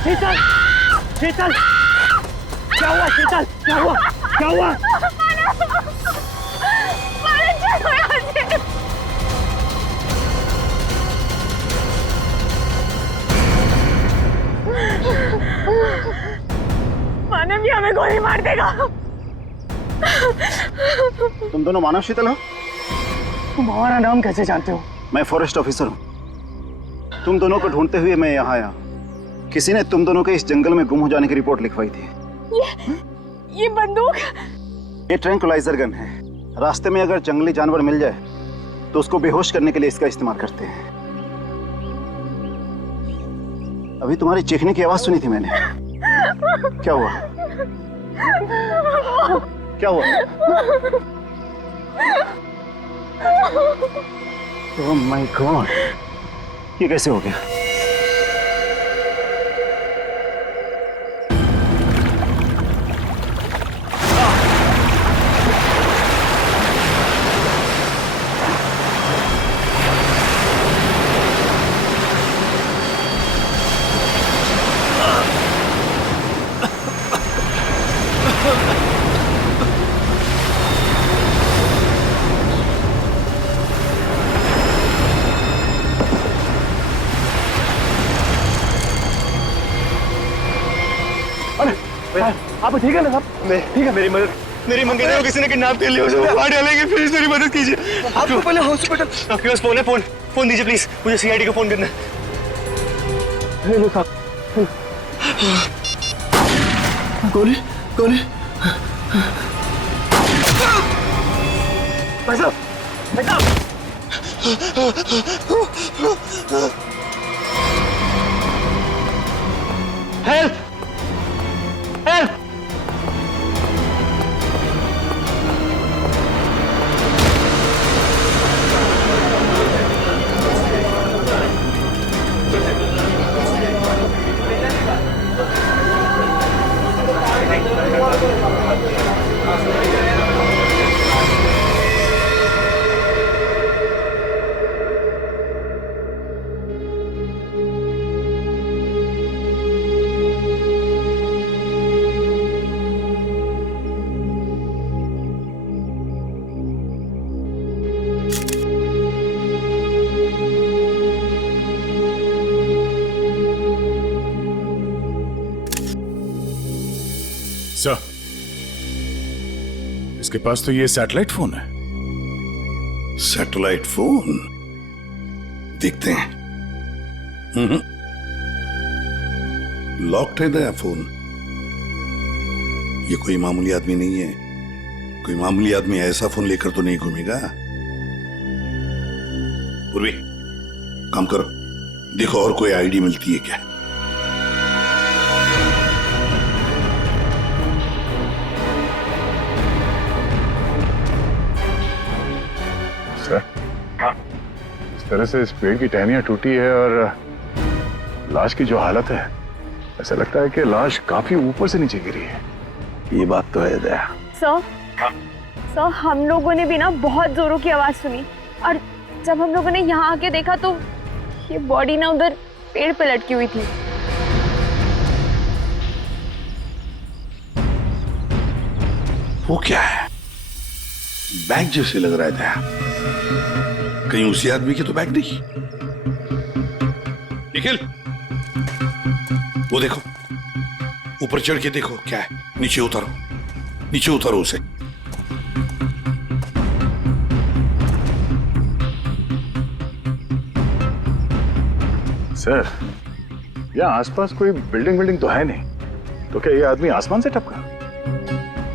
शीतल, शीतल, क्या हुआ? शीतल, क्या हुआ? क्या हुआ? कि हमें गोली मार देगा। तुम दोनों मानव शीतल हो? तुम हमारा नाम कैसे जानते हो? मैं फॉरेस्ट ऑफिसर हूँ। तुम दोनों को ढूंढते हुए मैं यहाँ आया। किसी ने तुम दोनों के इस जंगल में गुम हो जाने की रिपोर्ट लिखवाई थी। ये बंदूक? ये ट्रैंकुलाइजर गन है। रास्ते में अगर जंगली जानवर मिल जाए तो उसको बेहोश करने के लिए इसका इस्तेमाल करते हैं। अभी तुम्हारी चीखने की आवाज सुनी थी मैंने। क्या हुआ? क्या हुआ? ओह माय गॉड, ये कैसे हो गया? आप ठीक है ना साहब? ठीक है, मेरी मंगेतर को किसी ने किडनैप कर लिया, उसे बाहर डालेंगे, प्लीज मेरी मदद कीजिए। आपको पहले हॉस्पिटल। आपके पास फोन है? फोन दीजिए प्लीज, मुझे सीआईडी को फोन करना है। लो साहब। गोली गोली। भाई साहब, भाई साहब। Help help. सर, इसके पास तो ये सैटेलाइट फोन है। Satellite phone? देखते हैं। लॉक्ड है नया फोन। ये कोई मामूली आदमी नहीं है। कोई मामूली आदमी ऐसा फोन लेकर तो नहीं घूमेगा। पूर्वी, काम करो, देखो और कोई आईडी मिलती है क्या। इस तरह से इस पेड़ की टहनियां टूटी है और लाश की जो हालत है, ऐसा लगता है कि लाश काफी ऊपर से नीचे गिरी है। ये बात तो है दया। सर, हम लोगों ने भी ना बहुत जोरों की आवाज सुनी, और जब हम लोगों ने यहाँ आके देखा तो ये बॉडी ना उधर पेड़ पे लटकी हुई थी। वो क्या है? बैग जैसे लग रहा है दया। कहीं उसी आदमी के तो बैग नहीं। निखिल, वो देखो, ऊपर चढ़ के देखो क्या है। नीचे उतारो, नीचे उतारो उसे। सर, यहाँ आसपास कोई बिल्डिंग तो है नहीं, तो क्या ये आदमी आसमान से टपका?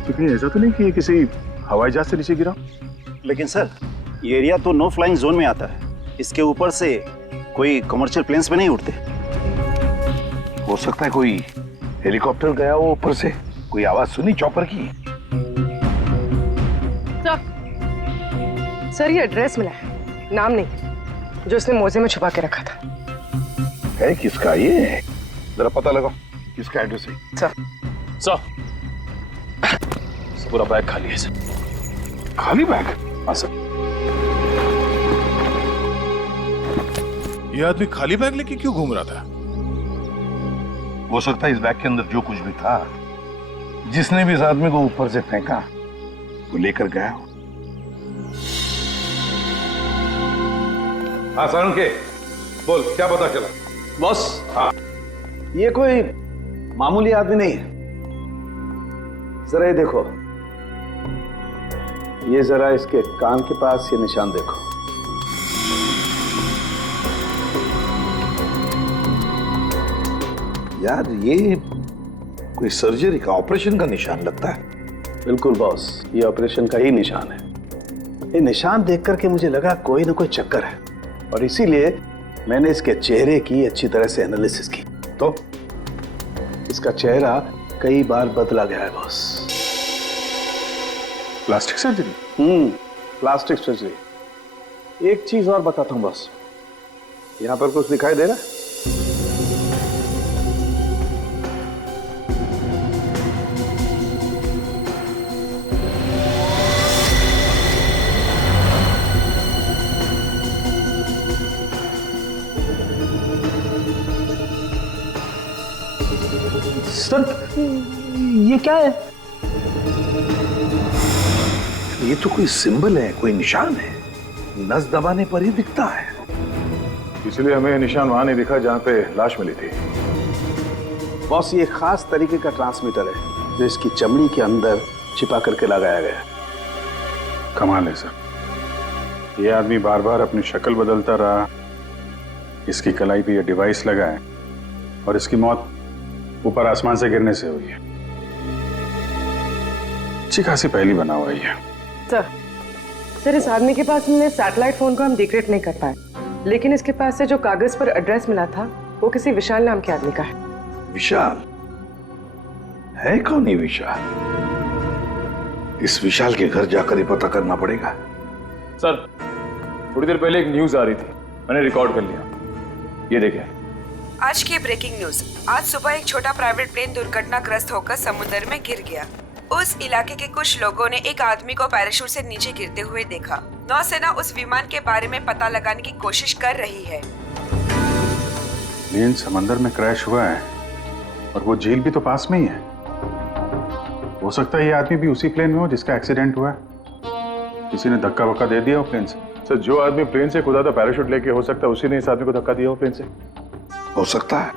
तो कहीं ऐसा तो नहीं कि ये किसी हवाई जहाज से नीचे गिरा? लेकिन सर, ये एरिया तो नो फ्लाइंग जोन में आता है। इसके ऊपर से कोई कमर्शियल प्लेन्स पे नहीं उड़ते। हो सकता है कोई हेलीकॉप्टर गया हो ऊपर से। कोई आवाज सुनी चॉपर की? सर, ये एड्रेस मिला है, नाम नहीं, जो उसने मोजे में छुपा के रखा था। है किसका ये? जरा पता लगाओ किसका एड्रेस है। सर पूरा बैग खाली है सर। खाली बैग? हाँ सर। ये आदमी खाली बैग लेके क्यों घूम रहा था? हो सकता है इस बैग के अंदर जो कुछ भी था, जिसने भी इस आदमी को ऊपर से फेंका, वो लेकर गया हो। हाँ सारण के, बोल क्या पता चला? बॉस, हाँ, ये कोई मामूली आदमी नहीं है। जरा ये देखो, ये जरा इसके कान के पास ये निशान देखो। यार ये कोई सर्जरी का, ऑपरेशन का निशान लगता है। बिल्कुल बॉस, ये ऑपरेशन का ही निशान है। ये निशान देख करके मुझे लगा कोई ना कोई चक्कर है, और इसीलिए मैंने इसके चेहरे की अच्छी तरह से एनालिसिस की, तो इसका चेहरा कई बार बदला गया है boss. Plastic surgery? Plastic surgery. एक चीज और बताता हूं बॉस, यहां पर कुछ दिखाई दे रहा है? सर ये क्या है? ये तो कोई सिंबल है, कोई निशान है, नस दबाने पर ही दिखता है। इसलिए हमें निशान वहां नहीं दिखा जहां पे लाश मिली थी। बॉस ये खास तरीके का ट्रांसमीटर है जो इसकी चमड़ी के अंदर छिपा करके लगाया गया है। कमाल है सर, ये आदमी बार बार अपनी शक्ल बदलता रहा, इसकी कलाई पे ये डिवाइस लगा है, और इसकी मौत ऊपर आसमान से गिरने से हुई है। अच्छी खासी पहली बना हुआ है। सर इस आदमी के पास हमने सैटेलाइट फोन को हम डिक्रिप्ट नहीं कर पाए, लेकिन इसके पास से जो कागज पर एड्रेस मिला था वो किसी विशाल नाम के आदमी का है। विशाल है? कौन है विशाल? इस विशाल के घर जाकर ही पता करना पड़ेगा। सर थोड़ी देर पहले एक न्यूज आ रही थी, मैंने रिकॉर्ड कर लिया, ये देखें। आज की ब्रेकिंग न्यूज। आज सुबह एक छोटा प्राइवेट प्लेन दुर्घटनाग्रस्त होकर समुद्र में गिर गया। उस इलाके के कुछ लोगों ने एक आदमी को पैराशूट से नीचे गिरते हुए देखा। नौसेना उस विमान के बारे में पता लगाने की कोशिश कर रही है। प्लेन समंदर में क्रैश हुआ है और वो झील भी तो पास में ही है। हो सकता है ये आदमी भी उसी प्लेन में हो जिसका एक्सीडेंट हुआ है। किसी ने धक्का वक्का दे दिया हो प्लेन से। सर जो आदमी प्लेन से कूदा था पैराशूट लेके, हो सकता है उसी ने इस आदमी को धक्का दिया हो प्लेन से। हो सकता है।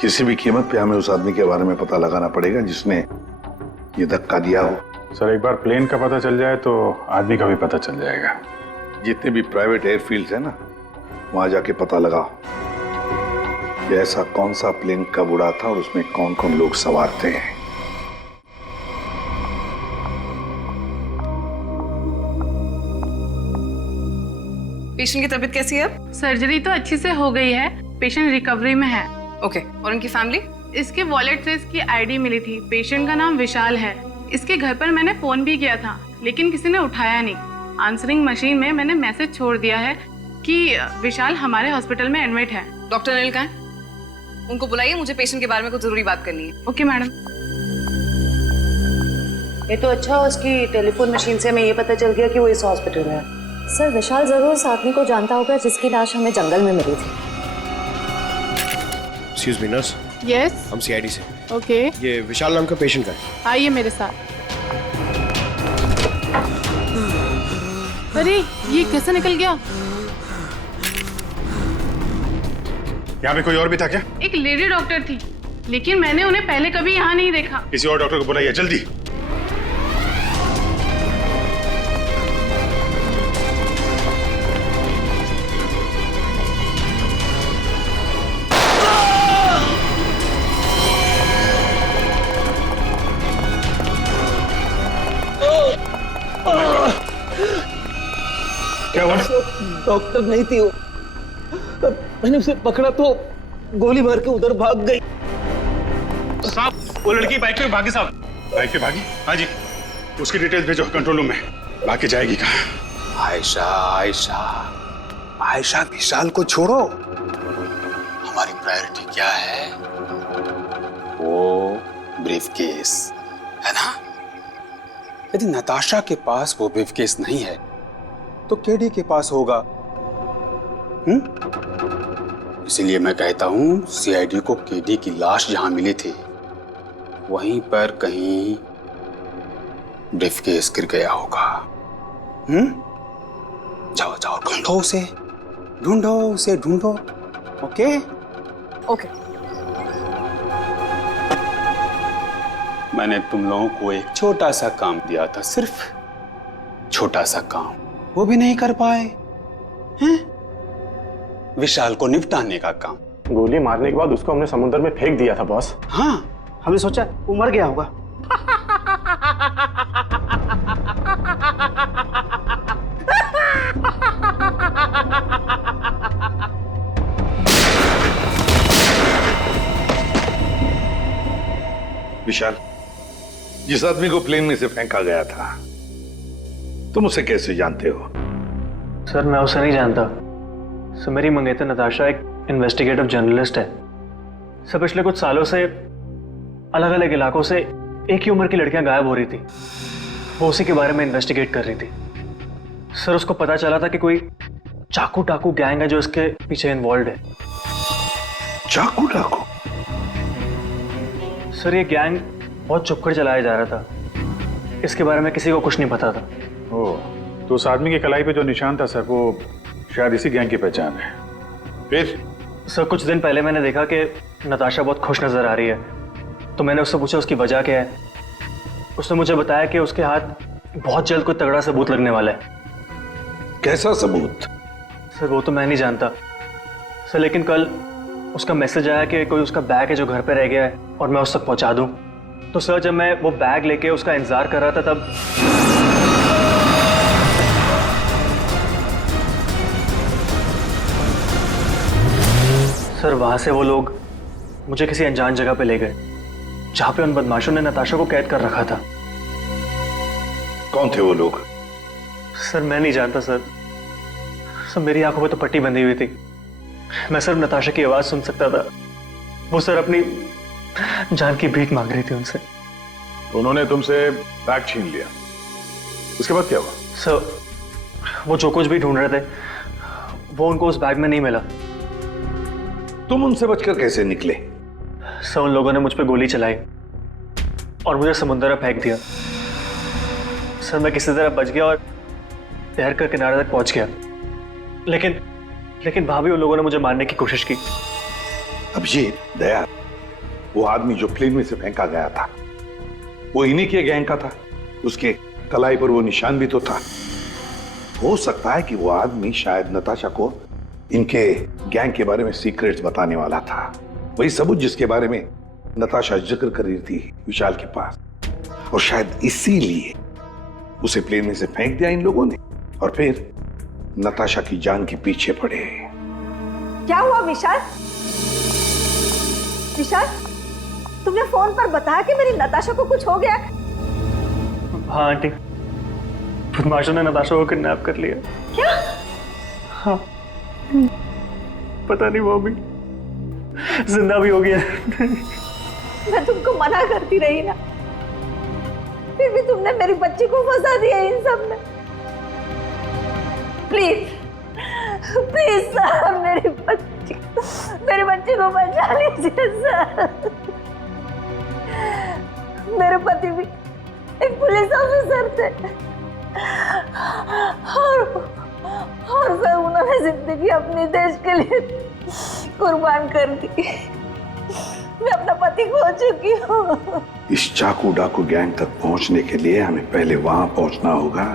किसी भी कीमत पे हमें उस आदमी के बारे में पता लगाना पड़ेगा जिसने ये धक्का दिया हो। सर एक बार प्लेन का पता चल जाए तो आदमी का भी पता चल जाएगा। जितने भी प्राइवेट एयरफील्ड्स है ना, वहां जाके पता लगाओ कि ऐसा कौन सा प्लेन कब उड़ा था और उसमें कौन कौन लोग सवार थे। पेशेंट की तबीयत कैसी है अब? सर्जरी तो अच्छी से हो गई है, पेशेंट रिकवरी में है। ओके, और उनकी फैमिली? इसके वॉलेट से इसकी आईडी मिली थी। पेशेंट का नाम विशाल है। इसके घर पर मैंने फोन भी किया था लेकिन किसी ने उठाया नहीं। आंसरिंग मशीन में मैंने मैसेज छोड़ दिया है कि विशाल हमारे हॉस्पिटल में एडमिट है। डॉक्टर अनिल कहाँ है? उनको बुलाइए, मुझे पेशेंट के बारे में कुछ जरूरी बात करनी है। Okay madam. ये तो अच्छा, उसकी टेलीफोन मशीन से हमें ये पता चल गया कि वो इस हॉस्पिटल में है। सर विशाल जरूर उस आदमी को जानता होगा जिसकी लाश हमें जंगल में मिली थी। Excuse me nurse. यस, हम सीआईडी से। ओके। ये विशाल नाम का पेशेंट का है। आइए मेरे साथ। अरे ये कैसे निकल गया? यहाँ पे कोई और भी था क्या? एक लेडी डॉक्टर थी लेकिन मैंने उन्हें पहले कभी यहाँ नहीं देखा। किसी और डॉक्टर को बुलाइए जल्दी। क्या हुआ? डॉक्टर नहीं थी वो, मैंने उसे पकड़ा तो गोली मार के उधर भाग गई। साहब वो लड़की बाइक पे भागी। साहब बाइक पे भागी? हाँ जी। उसकी डिटेल्स भेजो कंट्रोल रूम में। बाकी जाएगी कहाँ? आयशा आयशा आयशा, विशाल को छोड़ो, हमारी प्रायोरिटी क्या है? वो ब्रीफकेस है ना। यदि नताशा के पास वो ब्रीफकेस नहीं है तो केडी के पास होगा। इसीलिए मैं कहता हूं सीआईडी को केडी की लाश जहां मिली थी वहीं पर कहीं ब्रीफकेस गिर गया होगा। जाओ जाओ ढूंढो उसे, ढूंढो उसे, ढूंढो। Okay okay. मैंने तुम लोगों को एक छोटा सा काम दिया था, सिर्फ छोटा सा काम, वो भी नहीं कर पाए हैं? विशाल को निपटाने का काम। गोली मारने के बाद उसको हमने समुद्र में फेंक दिया था बॉस। हाँ, हमने सोचा वो मर गया होगा। विशाल, जिस आदमी को प्लेन में से फेंका गया था, तुम उसे कैसे जानते हो? सर मैं उसे नहीं जानता। सर मेरी मंगेतर नताशा एक इन्वेस्टिगेटिव जर्नलिस्ट है। सर पिछले कुछ सालों से अलग अलग इलाकों से एक ही उम्र की लड़कियां गायब हो रही थी। वो उसी के बारे में इन्वेस्टिगेट कर रही थी। सर उसको पता चला था कि कोई चाकू टाकू गैंग है जो इसके पीछे इन्वॉल्व है। चाकू टाकू? सर ये गैंग बहुत चुपकर चलाया जा रहा था। इसके बारे में किसी को कुछ नहीं पता था। ओह, तो उस आदमी की कलाई पे जो निशान था सर, वो शायद इसी गैंग की पहचान है। फिर? सर कुछ दिन पहले मैंने देखा कि नताशा बहुत खुश नजर आ रही है, तो मैंने उससे पूछा उसकी वजह क्या है। उसने मुझे बताया कि उसके हाथ बहुत जल्द कोई तगड़ा सबूत लगने वाला है। कैसा सबूत? सर वो तो मैं नहीं जानता सर, लेकिन कल उसका मैसेज आया कि कोई उसका बैग है जो घर पे रह गया है और मैं उस तक पहुंचा दूं। तो सर जब मैं वो बैग लेके उसका इंतजार कर रहा था तब सर वहां से वो लोग मुझे किसी अनजान जगह पे ले गए जहां पे उन बदमाशों ने नताशा को कैद कर रखा था। कौन थे वो लोग? सर मैं नहीं जानता सर। सर मेरी आंखों में तो पट्टी बंधी हुई थी, मैं सिर्फ नताशा की आवाज सुन सकता था। वो सर अपनी जान की भीख मांग रही थी उनसे। तो उन्होंने तुमसे बैग छीन लिया, उसके बाद क्या हुआ? सर वो जो कुछ भी ढूंढ रहे थे वो उनको उस बैग में नहीं मिला। तुम उनसे बचकर कैसे निकले? सर उन लोगों ने मुझ पे गोली चलाई और मुझे समुद्र में फेंक दिया। सर मैं किसी तरह बच गया और तैरकर किनारे तक पहुंच गया, लेकिन वहां भी उन लोगों ने मुझे मारने की कोशिश की। अब ये दया, वो आदमी जो प्लेन में से फेंका गया था, वो इन्हीं के गैंग का था। उसके कलाई पर वो निशान भी तो था। हो सकता है कि वो आदमी शायद नताशा को इनके गैंग के बारे में सीक्रेट्स बताने वाला था। वही सबूत जिसके बारे में नताशा जिक्र कर रही थी विशाल के पास, और शायद इसीलिए उसे प्लेन में से फेंक दिया इन लोगों ने और फिर नताशा की जान के पीछे पड़े। क्या हुआ विशाल? विशाल, तुमने फोन पर बताया कि मेरी नताशा को कुछ हो गया? हाँ आंटी, बदमाशों ने नताशा को किडनैप कर लिया। क्या? हाँ, पता नहीं वो भी जिंदा भी हो गया। मैं तुमको मना करती रही ना, फिर भी तुमने मेरी बच्ची को फंसा दिया इन सब में। प्लीज प्लीज सर, मेरी बच्ची को बचा लीजिए सर। मेरे पति भी एक पुलिस ऑफिसर थे और सर उन्होंने जिंदगी अपने देश के लिए कुर्बान कर दी। मैं अपना पति खो चुकी हूँ। इस चाकू डाकू गैंग तक पहुंचने के लिए हमें पहले वहां पहुंचना होगा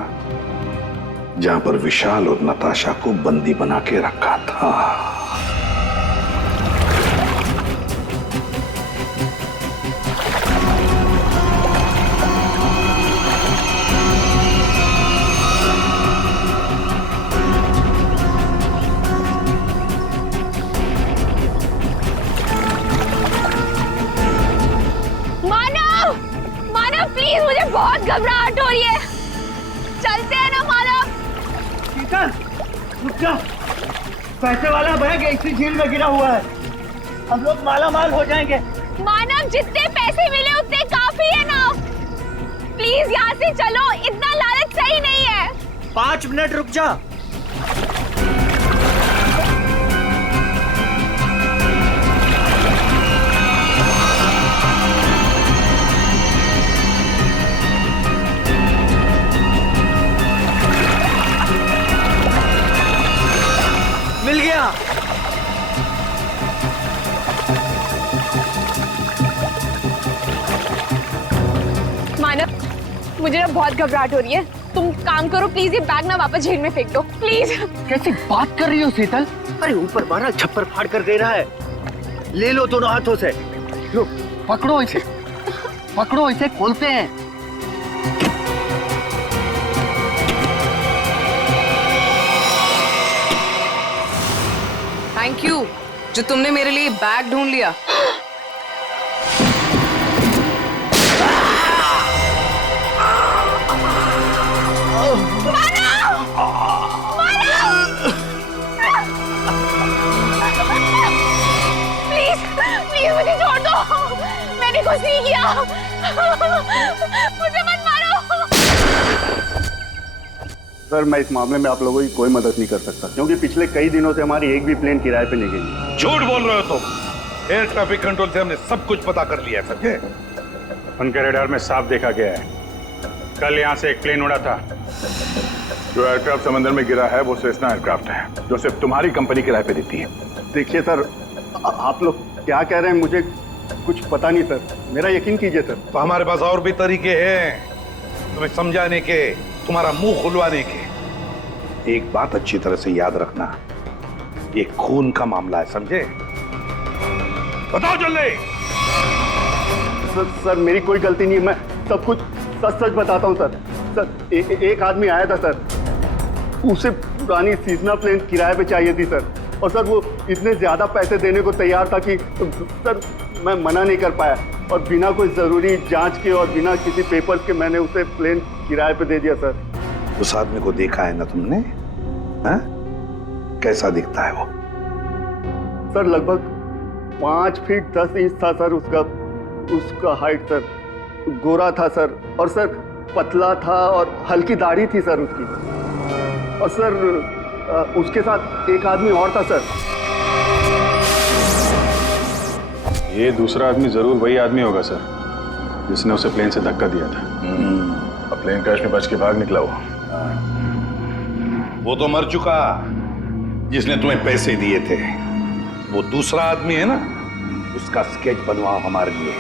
जहां पर विशाल और नताशा को बंदी बना के रखा था। प्लीज, मुझे बहुत घबराहट हो रही है। चलते हैं ना मानव? शीतल, रुक जा। पैसे वाला बैग इसी झील में गिरा हुआ है, हम लोग माला माल हो जाएंगे। मानव, जितने पैसे मिले उतने काफी है ना। प्लीज यहाँ से चलो, इतना लालच सही नहीं है। 5 मिनट रुक जा। मिल गया। मानव, मुझे ना बहुत घबराहट हो रही है। तुम काम करो प्लीज, ये बैग ना वापस झील में फेंक दो प्लीज। कैसी बात कर रही हो शीतल? अरे ऊपर मारा छप्पर फाड़ कर दे रहा है। ले लो दोनों हाथों से, लो पकड़ो इसे, पकड़ो इसे, खोलते हैं। थैंक यू जो तुमने मेरे लिए बैग ढूंढ लिया। प्लीज प्लीज मुझे छोड़ दो, मैंने कुछ नहीं किया, मुझे मत मारो। सर मैं इस मामले में आप लोगों की कोई मदद नहीं कर सकता, क्योंकि पिछले कई दिनों से हमारी एक भी प्लेन किराए पे नहीं गई। झूठ बोल रहे हो तुम। एयर ट्रैफिक कंट्रोल से हमने सब कुछ पता कर लिया है, समझे? उनके रडार में साफ देखा गया है। कल यहाँ से एक प्लेन उड़ा था। जो एयरक्राफ्ट समंदर में गिरा है वो सेस्ना एयरक्राफ्ट है, जो सिर्फ तुम्हारी कंपनी किराए पे देती है। देखिए सर, आप लोग क्या कह रहे हैं मुझे कुछ पता नहीं सर, मेरा यकीन कीजिए सर। तो हमारे पास और भी तरीके हैं तुम्हें समझाने के, तुम्हारा मुंह खुलवाने के। एक बात अच्छी तरह से याद रखना, ये खून का मामला है, समझे? बताओ जल्दी। सर मेरी कोई गलती नहीं है, मैं सब कुछ सच सच बताता हूँ सर। सर एक आदमी आया था सर, उसे पुरानी सीजना प्लेन किराए पे चाहिए थी सर, और सर वो इतने ज्यादा पैसे देने को तैयार था कि सर मैं मना नहीं कर पाया, और बिना कोई जरूरी जांच के और बिना किसी पेपर्स के मैंने उसे प्लेन किराए पे दे दिया सर। उस आदमी को देखा है ना तुमने? हाँ? कैसा दिखता है वो? सर लगभग 5 फीट 10 इंच था सर उसका हाइट सर, गोरा था सर, और सर पतला था और हल्की दाढ़ी थी सर उसकी, और सर उसके साथ एक आदमी और था सर। ये दूसरा आदमी जरूर वही आदमी होगा सर, जिसने उसे प्लेन से धक्का दिया था। अब प्लेन क्रैश में बच के भाग निकला वो तो मर चुका, जिसने तुम्हें पैसे दिए थे। वो दूसरा आदमी है ना, उसका स्केच बनवाओ हमारे लिए।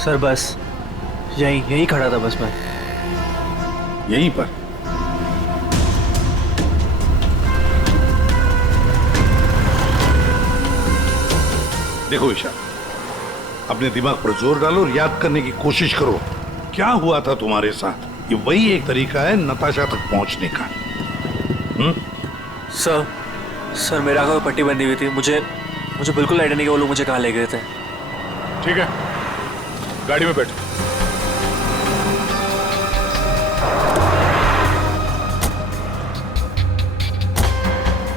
सर बस यहीं खड़ा था बस मैं। यहीं पर? देखो विशाल, अपने दिमाग पर जोर डालो और याद करने की कोशिश करो, क्या हुआ था तुम्हारे साथ। ये वही एक तरीका है नताशा तक पहुंचने का। सर मेरा आंखों में पट्टी बंधी हुई थी, मुझे बिल्कुल आइडिया नहीं कि वो लोग मुझे कहाँ ले गए थे। ठीक है, गाड़ी में बैठ।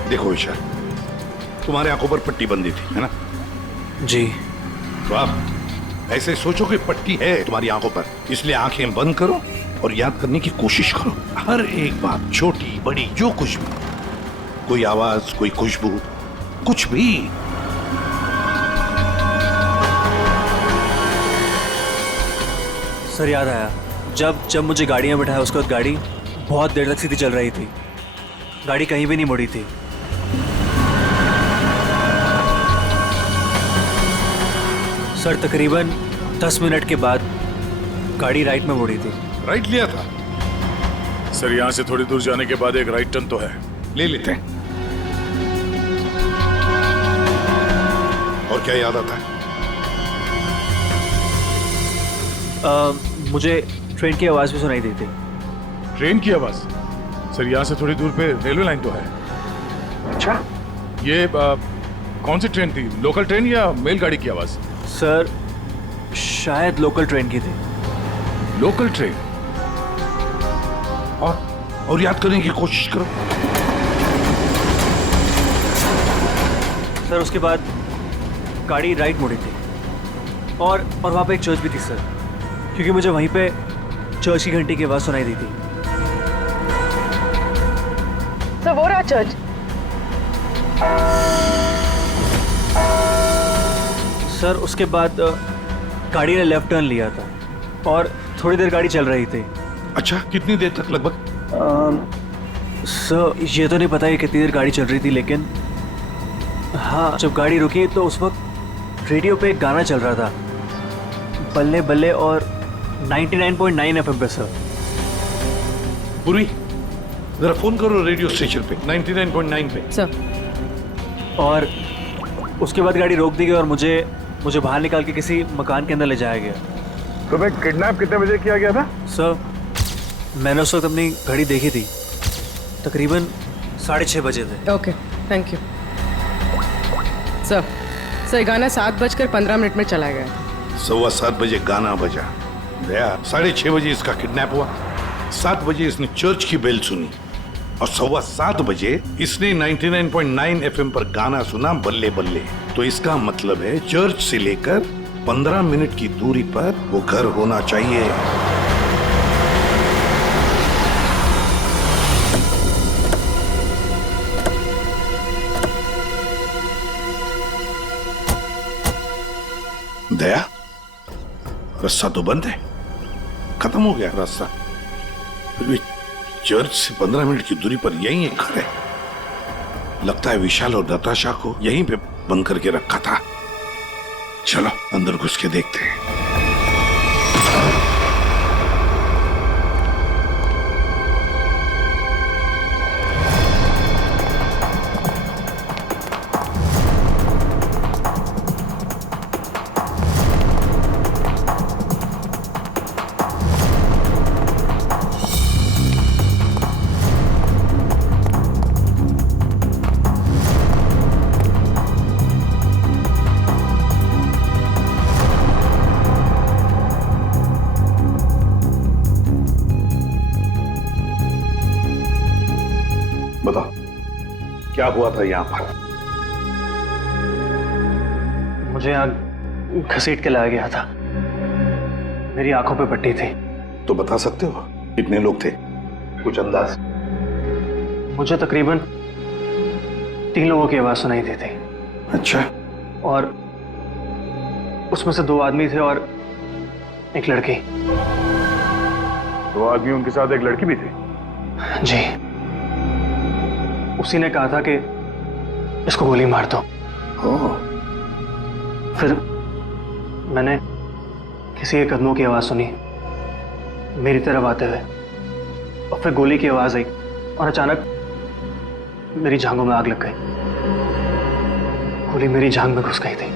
देखो विशाल, तुम्हारे आंखों पर पट्टी बंधी थी, है ना? जी। तो आप ऐसे सोचो कि पट्टी है तुम्हारी आंखों पर, इसलिए आंखें बंद करो और याद करने की कोशिश करो। हर एक बात, छोटी बड़ी, जो कुछ भी, कोई आवाज, कोई खुशबू, कुछ भी। सर याद आया, जब मुझे गाड़ी में बिठाया उसके बाद गाड़ी बहुत देर तक सीधी चल रही थी, गाड़ी कहीं भी नहीं मुड़ी थी। सर तकरीबन 10 मिनट के बाद गाड़ी राइट में मुड़ी थी। राइट लिया था? सर यहाँ से थोड़ी दूर जाने के बाद एक राइट टर्न तो है, ले लेते हैं। और क्या याद आता है? मुझे ट्रेन की आवाज भी सुनाई दी थी। ट्रेन की आवाज? सर यहाँ से थोड़ी दूर पे रेलवे लाइन तो है। अच्छा, ये कौन सी ट्रेन थी, लोकल ट्रेन या मेल गाड़ी की आवाज? सर शायद लोकल ट्रेन की थी। Local train? और याद करने की कोशिश करो। सर उसके बाद गाड़ी राइट मुड़ी थी, और वहाँ पे एक चर्च भी थी सर, क्योंकि मुझे वहीं पे चर्च की घंटी की आवाज सुनाई दी थी। सर वो रहा चर्च। सर उसके बाद गाड़ी ने लेफ्ट टर्न लिया था और थोड़ी देर गाड़ी चल रही थी। अच्छा, कितनी देर तक लगभग? सर ये तो नहीं पता है कितनी देर गाड़ी चल रही थी, लेकिन हाँ जब गाड़ी रुकी तो उस वक्त रेडियो पे एक गाना चल रहा था, बल्ले बल्ले, और 99.9 FM पे सर। पूरी जरा फोन करो रेडियो स्टेशन पे 99.9 पे सर। और उसके बाद गाड़ी रोक दी गई और मुझे बाहर निकाल के किसी मकान के अंदर ले जाया गया। तुम्हें किडनैप कितने बजे किया गया था? सर मैंने उस वक्त अपनी घड़ी देखी थी, तकरीबन 6:30 बजे थे। Okay, thank you sir. Sir गाना 7:15 में चला गया। 7:15 बजे गाना बजा, दया 6:30 बजे इसका किडनैप हुआ, 7 बजे इसने चर्च की बेल सुनी और 7:15 बजे इसने 99.9 FM पर गाना सुना बल्ले बल्ले। तो इसका मतलब है चर्च से लेकर 15 मिनट की दूरी पर वो घर होना चाहिए। दया, रास्ता तो बंद है, खत्म हो गया रास्ता, फिर भी चर्च से 15 मिनट की दूरी पर यही एक घर है। लगता है विशाल और नताशा को यहीं पे बंद करके रखा था। चलो अंदर घुस के देखते हैं। बताओ क्या हुआ था यहाँ पर? मुझे यहाँ घसीट के लाया गया था, मेरी आंखों पे पट्टी थी। तो बता सकते हो कितने लोग थे, कुछ अंदाज? मुझे तकरीबन 3 लोगों की आवाज सुनाई दी थी। अच्छा। और उसमें से 2 आदमी थे और एक लड़की। 2 आदमी, उनके साथ एक लड़की भी थी? जी। उसी ने कहा था कि इसको गोली मार दो। फिर मैंने किसी के कदमों की आवाज सुनी मेरी तरफ आते हुए, और फिर गोली की आवाज आई और अचानक मेरी जांघों में आग लग गई। गोली मेरी जांघ में घुस गई थी।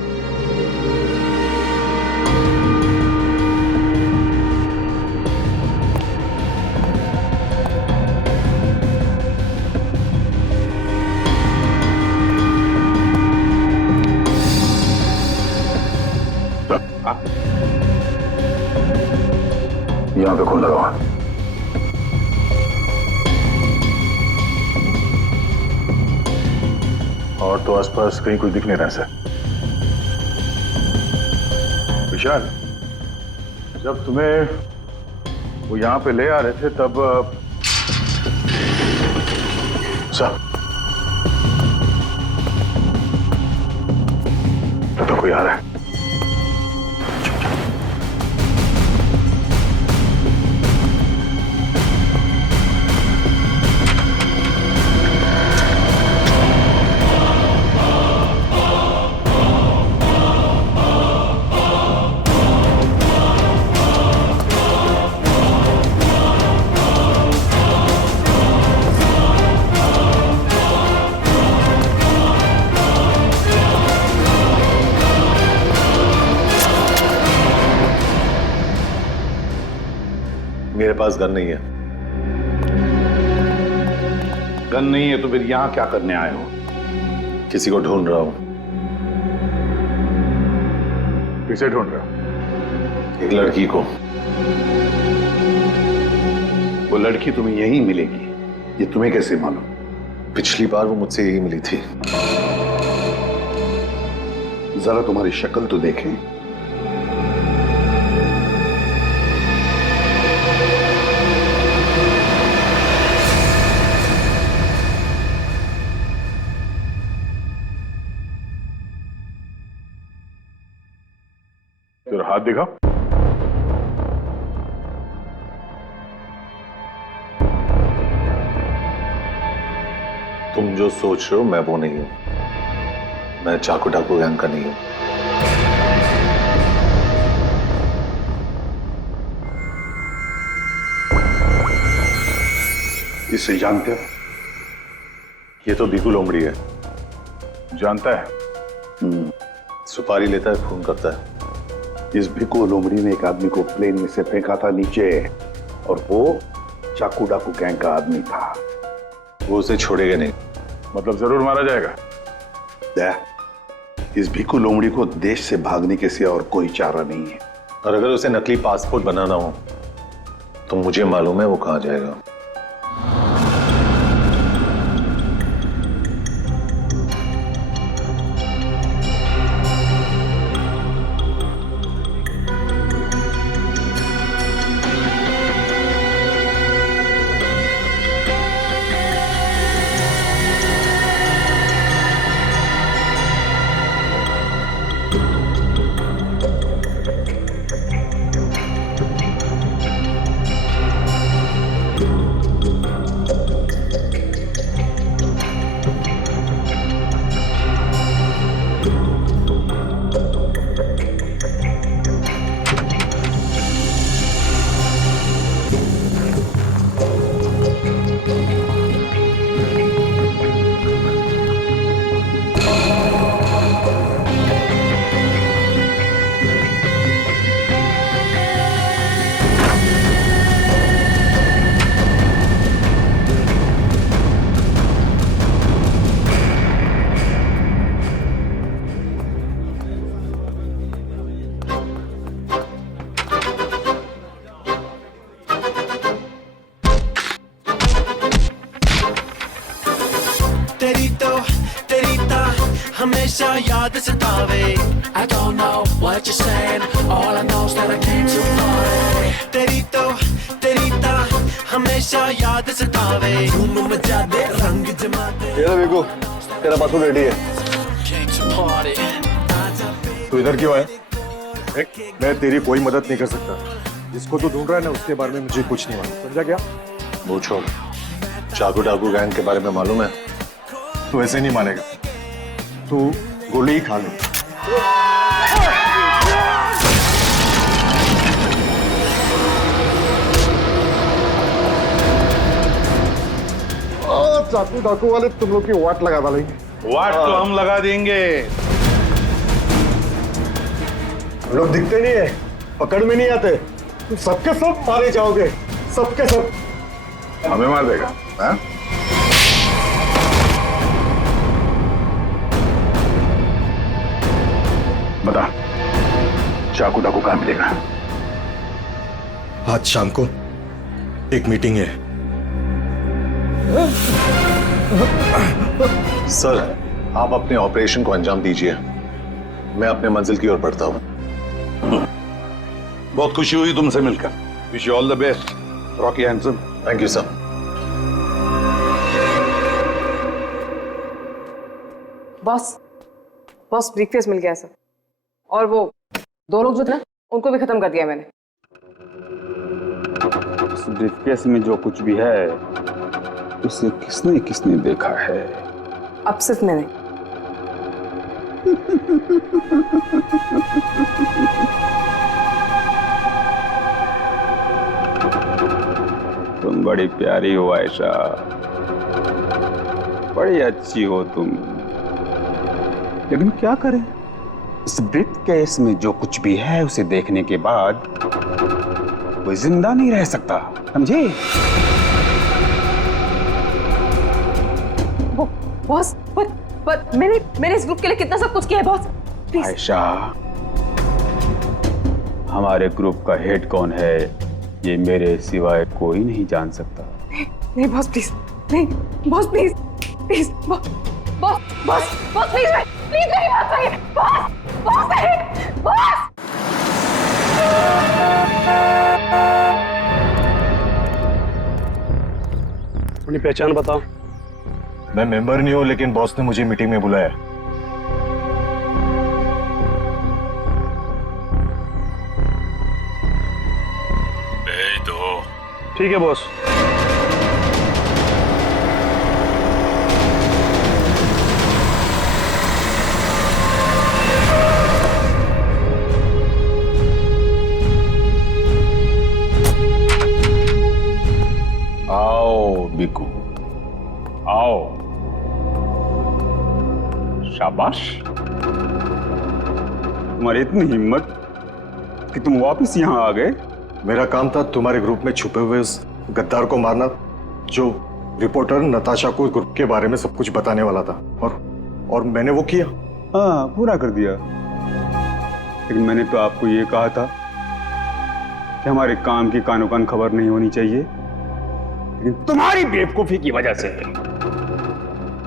यहाँ पे खून लगा हुआ। और तो आसपास कहीं कोई दिख नहीं रहा सर। विशाल, जब तुम्हें वो यहाँ पे ले आ रहे थे तब सर तो कोई आ रहा है। मेरे पास गन नहीं है। गन नहीं है तो फिर यहां क्या करने आए हो? किसी को ढूंढ रहा हूं। किसे ढूंढ रहा हूं? एक लड़की को। वो लड़की तुम्हें यहीं मिलेगी, ये तुम्हें कैसे मालूम? पिछली बार वो मुझसे यही मिली थी। जरा तुम्हारी शक्ल तो देखें। दिखाओ। तुम जो सोच रहे हो मैं वो नहीं हूं। मैं चाकू डाकू गैंग का नहीं हूं। इसे जानते हो? ये तो बीकू लोमड़ी है। जानता है? सुपारी लेता है, खून करता है। इस भिक्कू लोमड़ी ने एक आदमी को प्लेन में से फेंका था नीचे, और वो चाकू डाकू गैंग का आदमी था। वो उसे छोड़ेगा नहीं। मतलब जरूर मारा जाएगा। इस भिक्कू लोमड़ी को देश से भागने के सिवा और कोई चारा नहीं है। और अगर उसे नकली पासपोर्ट बनाना हो तो मुझे मालूम है वो कहां जाएगा। हमेशा याद सतावे I don't know what you're saying All I know is that I came too far तेरी तो हमेशा याद सतावे धूम मचा दे रंग जमा दे। ये लो बिकू, तेरा पासपोर्ट रेडी है। Came to party तू इधर क्यों है? मैं तेरी कोई मदद नहीं कर सकता। जिसको तू ढूंढ रहा है ना उसके बारे में मुझे कुछ नहीं मालूम, समझा क्या? वो छोड़, चाकू डाकू गैंग के बारे में मालूम है? तू ऐसे नहीं मानेगा। तू गोली ही खा ले। चाकू डाकू वाले तुम लोग की वाट लगा डालेंगे। वाट तो हम लगा देंगे। लोग दिखते नहीं है, पकड़ में नहीं आते, तुम सबके सब मारे जाओगे, सबके सब। हमें मार देगा? हाँ? बता, चाकू डाकू कहां मिलेगा? आज शाम को एक मीटिंग है। सर, आप अपने ऑपरेशन को अंजाम दीजिए। मैं अपने मंजिल की ओर बढ़ता हूं। बहुत खुशी हुई तुमसे मिलकर। Wish you all the best, Rocky handsome. Thank you sir. Boss briefcase मिल गया सर, और वो दो लोग जो थे ना उनको भी खत्म कर दिया मैंने। उस ब्रीफकेस में जो कुछ भी है उसे किसने किसने देखा है? अब सिर्फ मैंने। तुम बड़ी प्यारी हो आयशा, बड़ी अच्छी हो तुम, लेकिन क्या करें, इस ब्रीफकेस में जो कुछ भी है उसे देखने के बाद कोई जिंदा नहीं रह सकता, समझे? बॉस, but मैंने इस ग्रुप के लिए कितना सब कुछ किया है बॉस, प्लीज। आयशा, हमारे ग्रुप का हेड कौन है ये मेरे सिवाय कोई नहीं जान सकता। नहीं बॉस प्लीज, नहीं boss please, please boss please मेरी बात सुनिए, बॉस नहीं, बॉस। अपनी पहचान बताओ। मैं मेंबर नहीं हूं, लेकिन बॉस ने मुझे मीटिंग में बुलाया। ठीक है बॉस। आओ बिकू, आओ। शाबाश, तुम्हारी इतनी हिम्मत कि तुम वापस यहाँ आ गए। मेरा काम था तुम्हारे ग्रुप में छुपे हुए उस गद्दार को मारना, जो रिपोर्टर नताशा को ग्रुप के बारे में सब कुछ बताने वाला था, और मैंने वो किया। हाँ, पूरा कर दिया। लेकिन मैंने तो आपको ये कहा था कि हमारे काम की कानो कान खबर नहीं होनी चाहिए। लेकिन तुम्हारी बेवकूफी की वजह से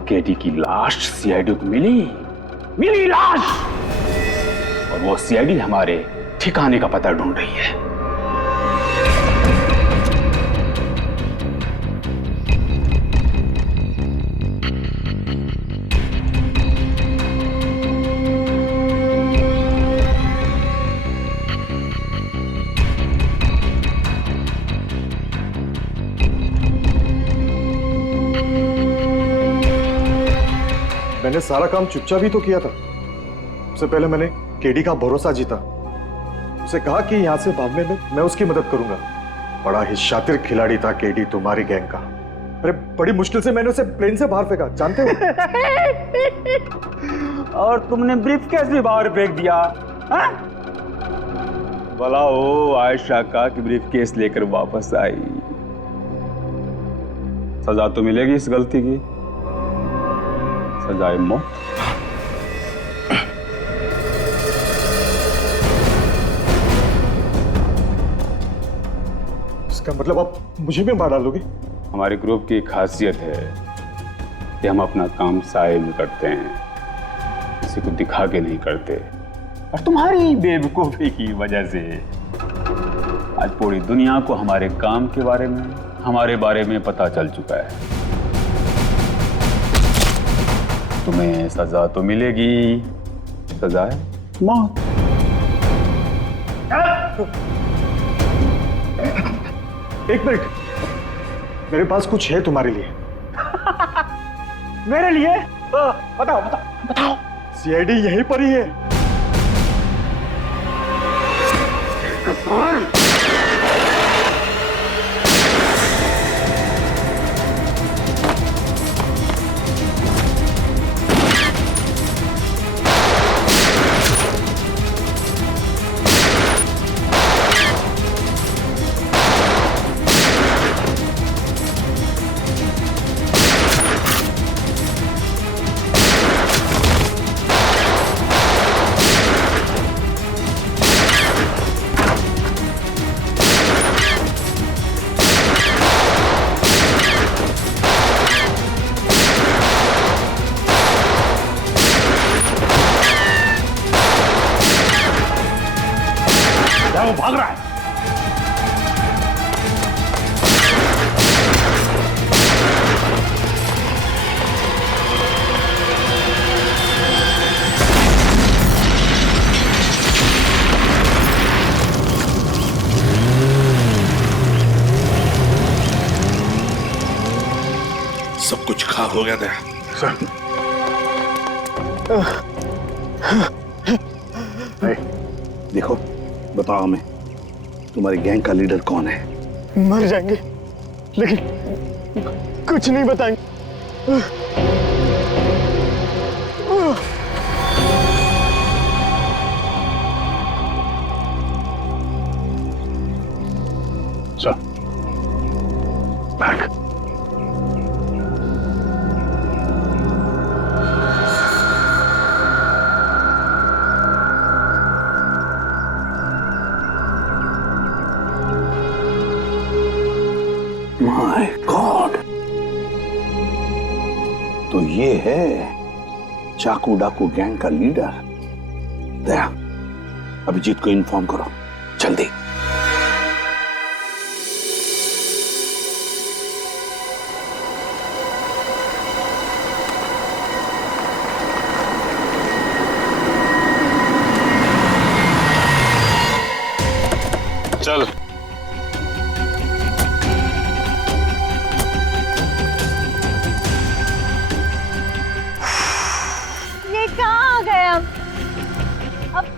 केटी की लाश सीआईडी को मिली लाश, और वो सीआईडी हमारे ठिकाने का पता ढूंढ रही है। मैंने सारा काम चुपचाप ही तो किया था। सबसे पहले मैंने केडी का भरोसा जीता, उसे कहा कि यहां से भागने में मैं उसकी मदद करूंगा। बड़ा ही शातिर खिलाड़ी था केडी तुम्हारी गैंग का। अरे बड़ी मुश्किल से मैंने उसे प्लेन से बाहर फेंका, जानते हो? और तुमने ब्रीफकेस भी बाहर फेंक दिया। भला हो आयशा का कि ब्रीफकेस लेकर वापस आई। सजा तो मिलेगी इस गलती की, सजाए मौत। इसका मतलब आप मुझे भी मार डालोगे? हमारे ग्रुप की खासियत है कि हम अपना काम साए में करते हैं, किसी को दिखा के नहीं करते। और तुम्हारी बेवकूफी की वजह से आज पूरी दुनिया को हमारे काम के बारे में, हमारे बारे में पता चल चुका है। तुम्हें सजा तो मिलेगी, सजा है मौत। एक मिनट, मेरे पास कुछ है तुम्हारे लिए। मेरे लिए? बताओ बताओ बताओ। सीआईडी यहीं पर ही है। वो भाग रहा है। सब कुछ खाक हो गया था सर। देखो, बताओ हमें, तुम्हारी गैंग का लीडर कौन है? मर जाएंगे, लेकिन कुछ नहीं बताएंगे। Sir, back. माय गॉड, तो ये है चाकू डाकू गैंग का लीडर। दया, अभिजीत को इन्फॉर्म करो जल्दी। चल।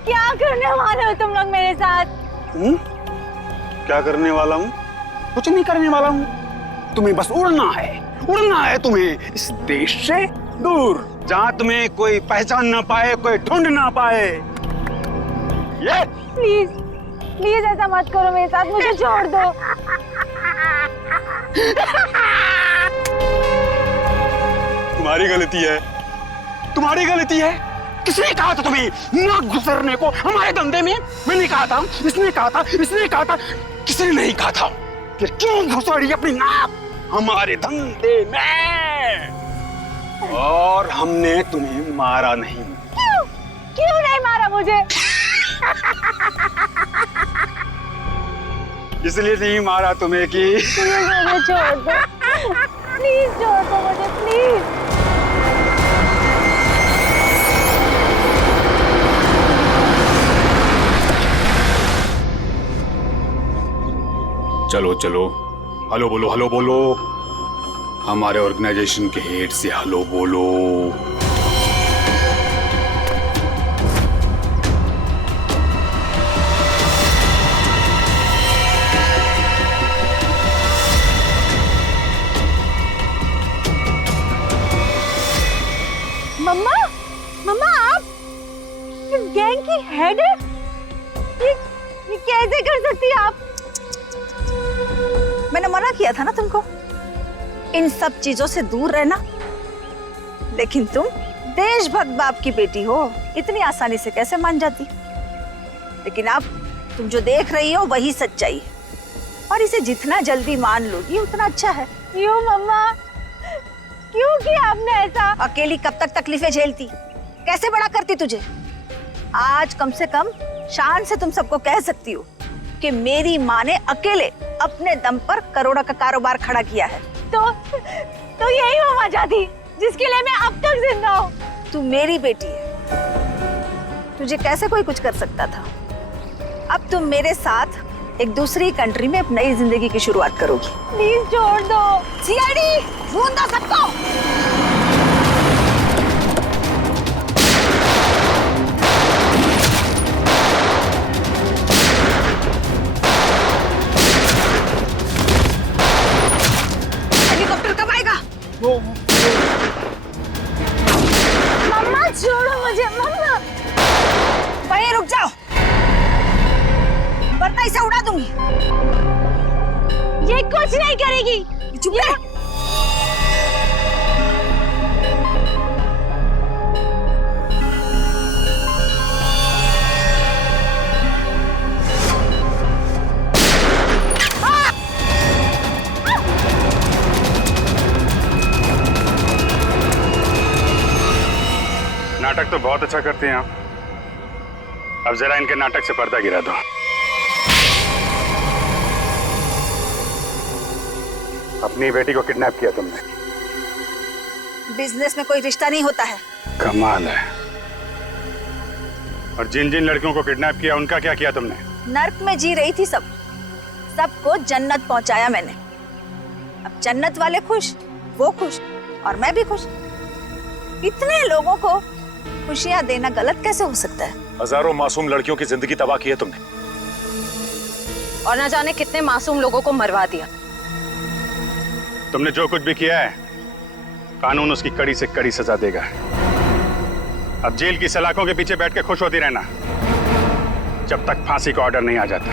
क्या करने वाले हो तुम लोग मेरे साथ? क्या करने वाला हूँ? कुछ नहीं करने वाला हूँ। तुम्हें बस उड़ना है तुम्हें इस देश से दूर, जहाँ तुम्हें कोई पहचान ना पाए, कोई ढूंढ ना पाए। ये प्लीज प्लीज ऐसा मत करो मेरे साथ, मुझे छोड़ दो। तुम्हारी गलती है। किसने कहा था तुम्हें ना गुजरने को हमारे धंधे में? मैंने कहा था, इसने कहा था, किसने नहीं कहा था? फिर क्यों घुसड़ी अपनी नाक हमारे धंधे में? और हमने तुम्हें मारा नहीं। क्यों नहीं मारा मुझे? इसलिए नहीं मारा तुम्हें कि मुझे छोड़ दो, प्लीज छोड़ दो मुझे, प्लीज। चलो हेलो बोलो, हमारे ऑर्गेनाइजेशन के हेड से हेलो बोलो। मम्मा आप इस गैंग की हेड है? ये कैसे कर सकती है आप? मैंने मना किया था ना तुमको इन सब चीजों से दूर रहना, लेकिन तुम देशभक्त बाप की बेटी हो, इतनी आसानी से कैसे मान जाती? लेकिन अब तुम जो देख रही हो वही सच्चाई है, और इसे जितना जल्दी मान लोगी उतना अच्छा है। क्यों मम्मा, क्यों किया आपने ऐसा? अकेली कब तक तकलीफें झेलती, कैसे बड़ा करती तुझे? आज कम से कम शान से तुम सबको कह सकती हो कि मेरी माँ ने अकेले अपने दम पर करोड़ों का कारोबार खड़ा किया है। तो यही हो वजह थी जिसके लिए मैं अब तक जिंदा हूँ। तू मेरी बेटी है, तुझे कैसे कोई कुछ कर सकता था? अब तुम मेरे साथ एक दूसरी कंट्री में एक नई जिंदगी की शुरुआत करोगी। प्लीज छोड़ दो। सीआईडी ढूंढ दो सबको। मम्मा छोड़ो मुझे, मम्मा। वहीं रुक जाओ, वरना इसे उड़ा दूंगी। ये कुछ नहीं करेगी। चुप रह। नाटक तो बहुत अच्छा करते हैं आप। अब जरा इनके नाटक से पर्दा गिरा दो। अपनी बेटी को किडनैप किया तुमने। बिजनेस में कोई रिश्ता नहीं होता है। कमाल है। और जिन जिन लड़कियों को किडनैप किया उनका क्या किया तुमने? नर्क में जी रही थी सबको जन्नत पहुंचाया मैंने। अब जन्नत वाले खुश, वो खुश और मैं भी खुश। इतने लोगों को खुशियां देना गलत कैसे हो सकता है? हजारों मासूम लड़कियों की जिंदगी तबाह की है तुमने, और ना जाने कितने मासूम लोगों को मरवा दिया। तुमने जो कुछ भी किया है, कानून उसकी कड़ी से कड़ी सजा देगा। अब जेल की सलाखों के पीछे बैठ के खुश होती रहना जब तक फांसी का ऑर्डर नहीं आ जाता।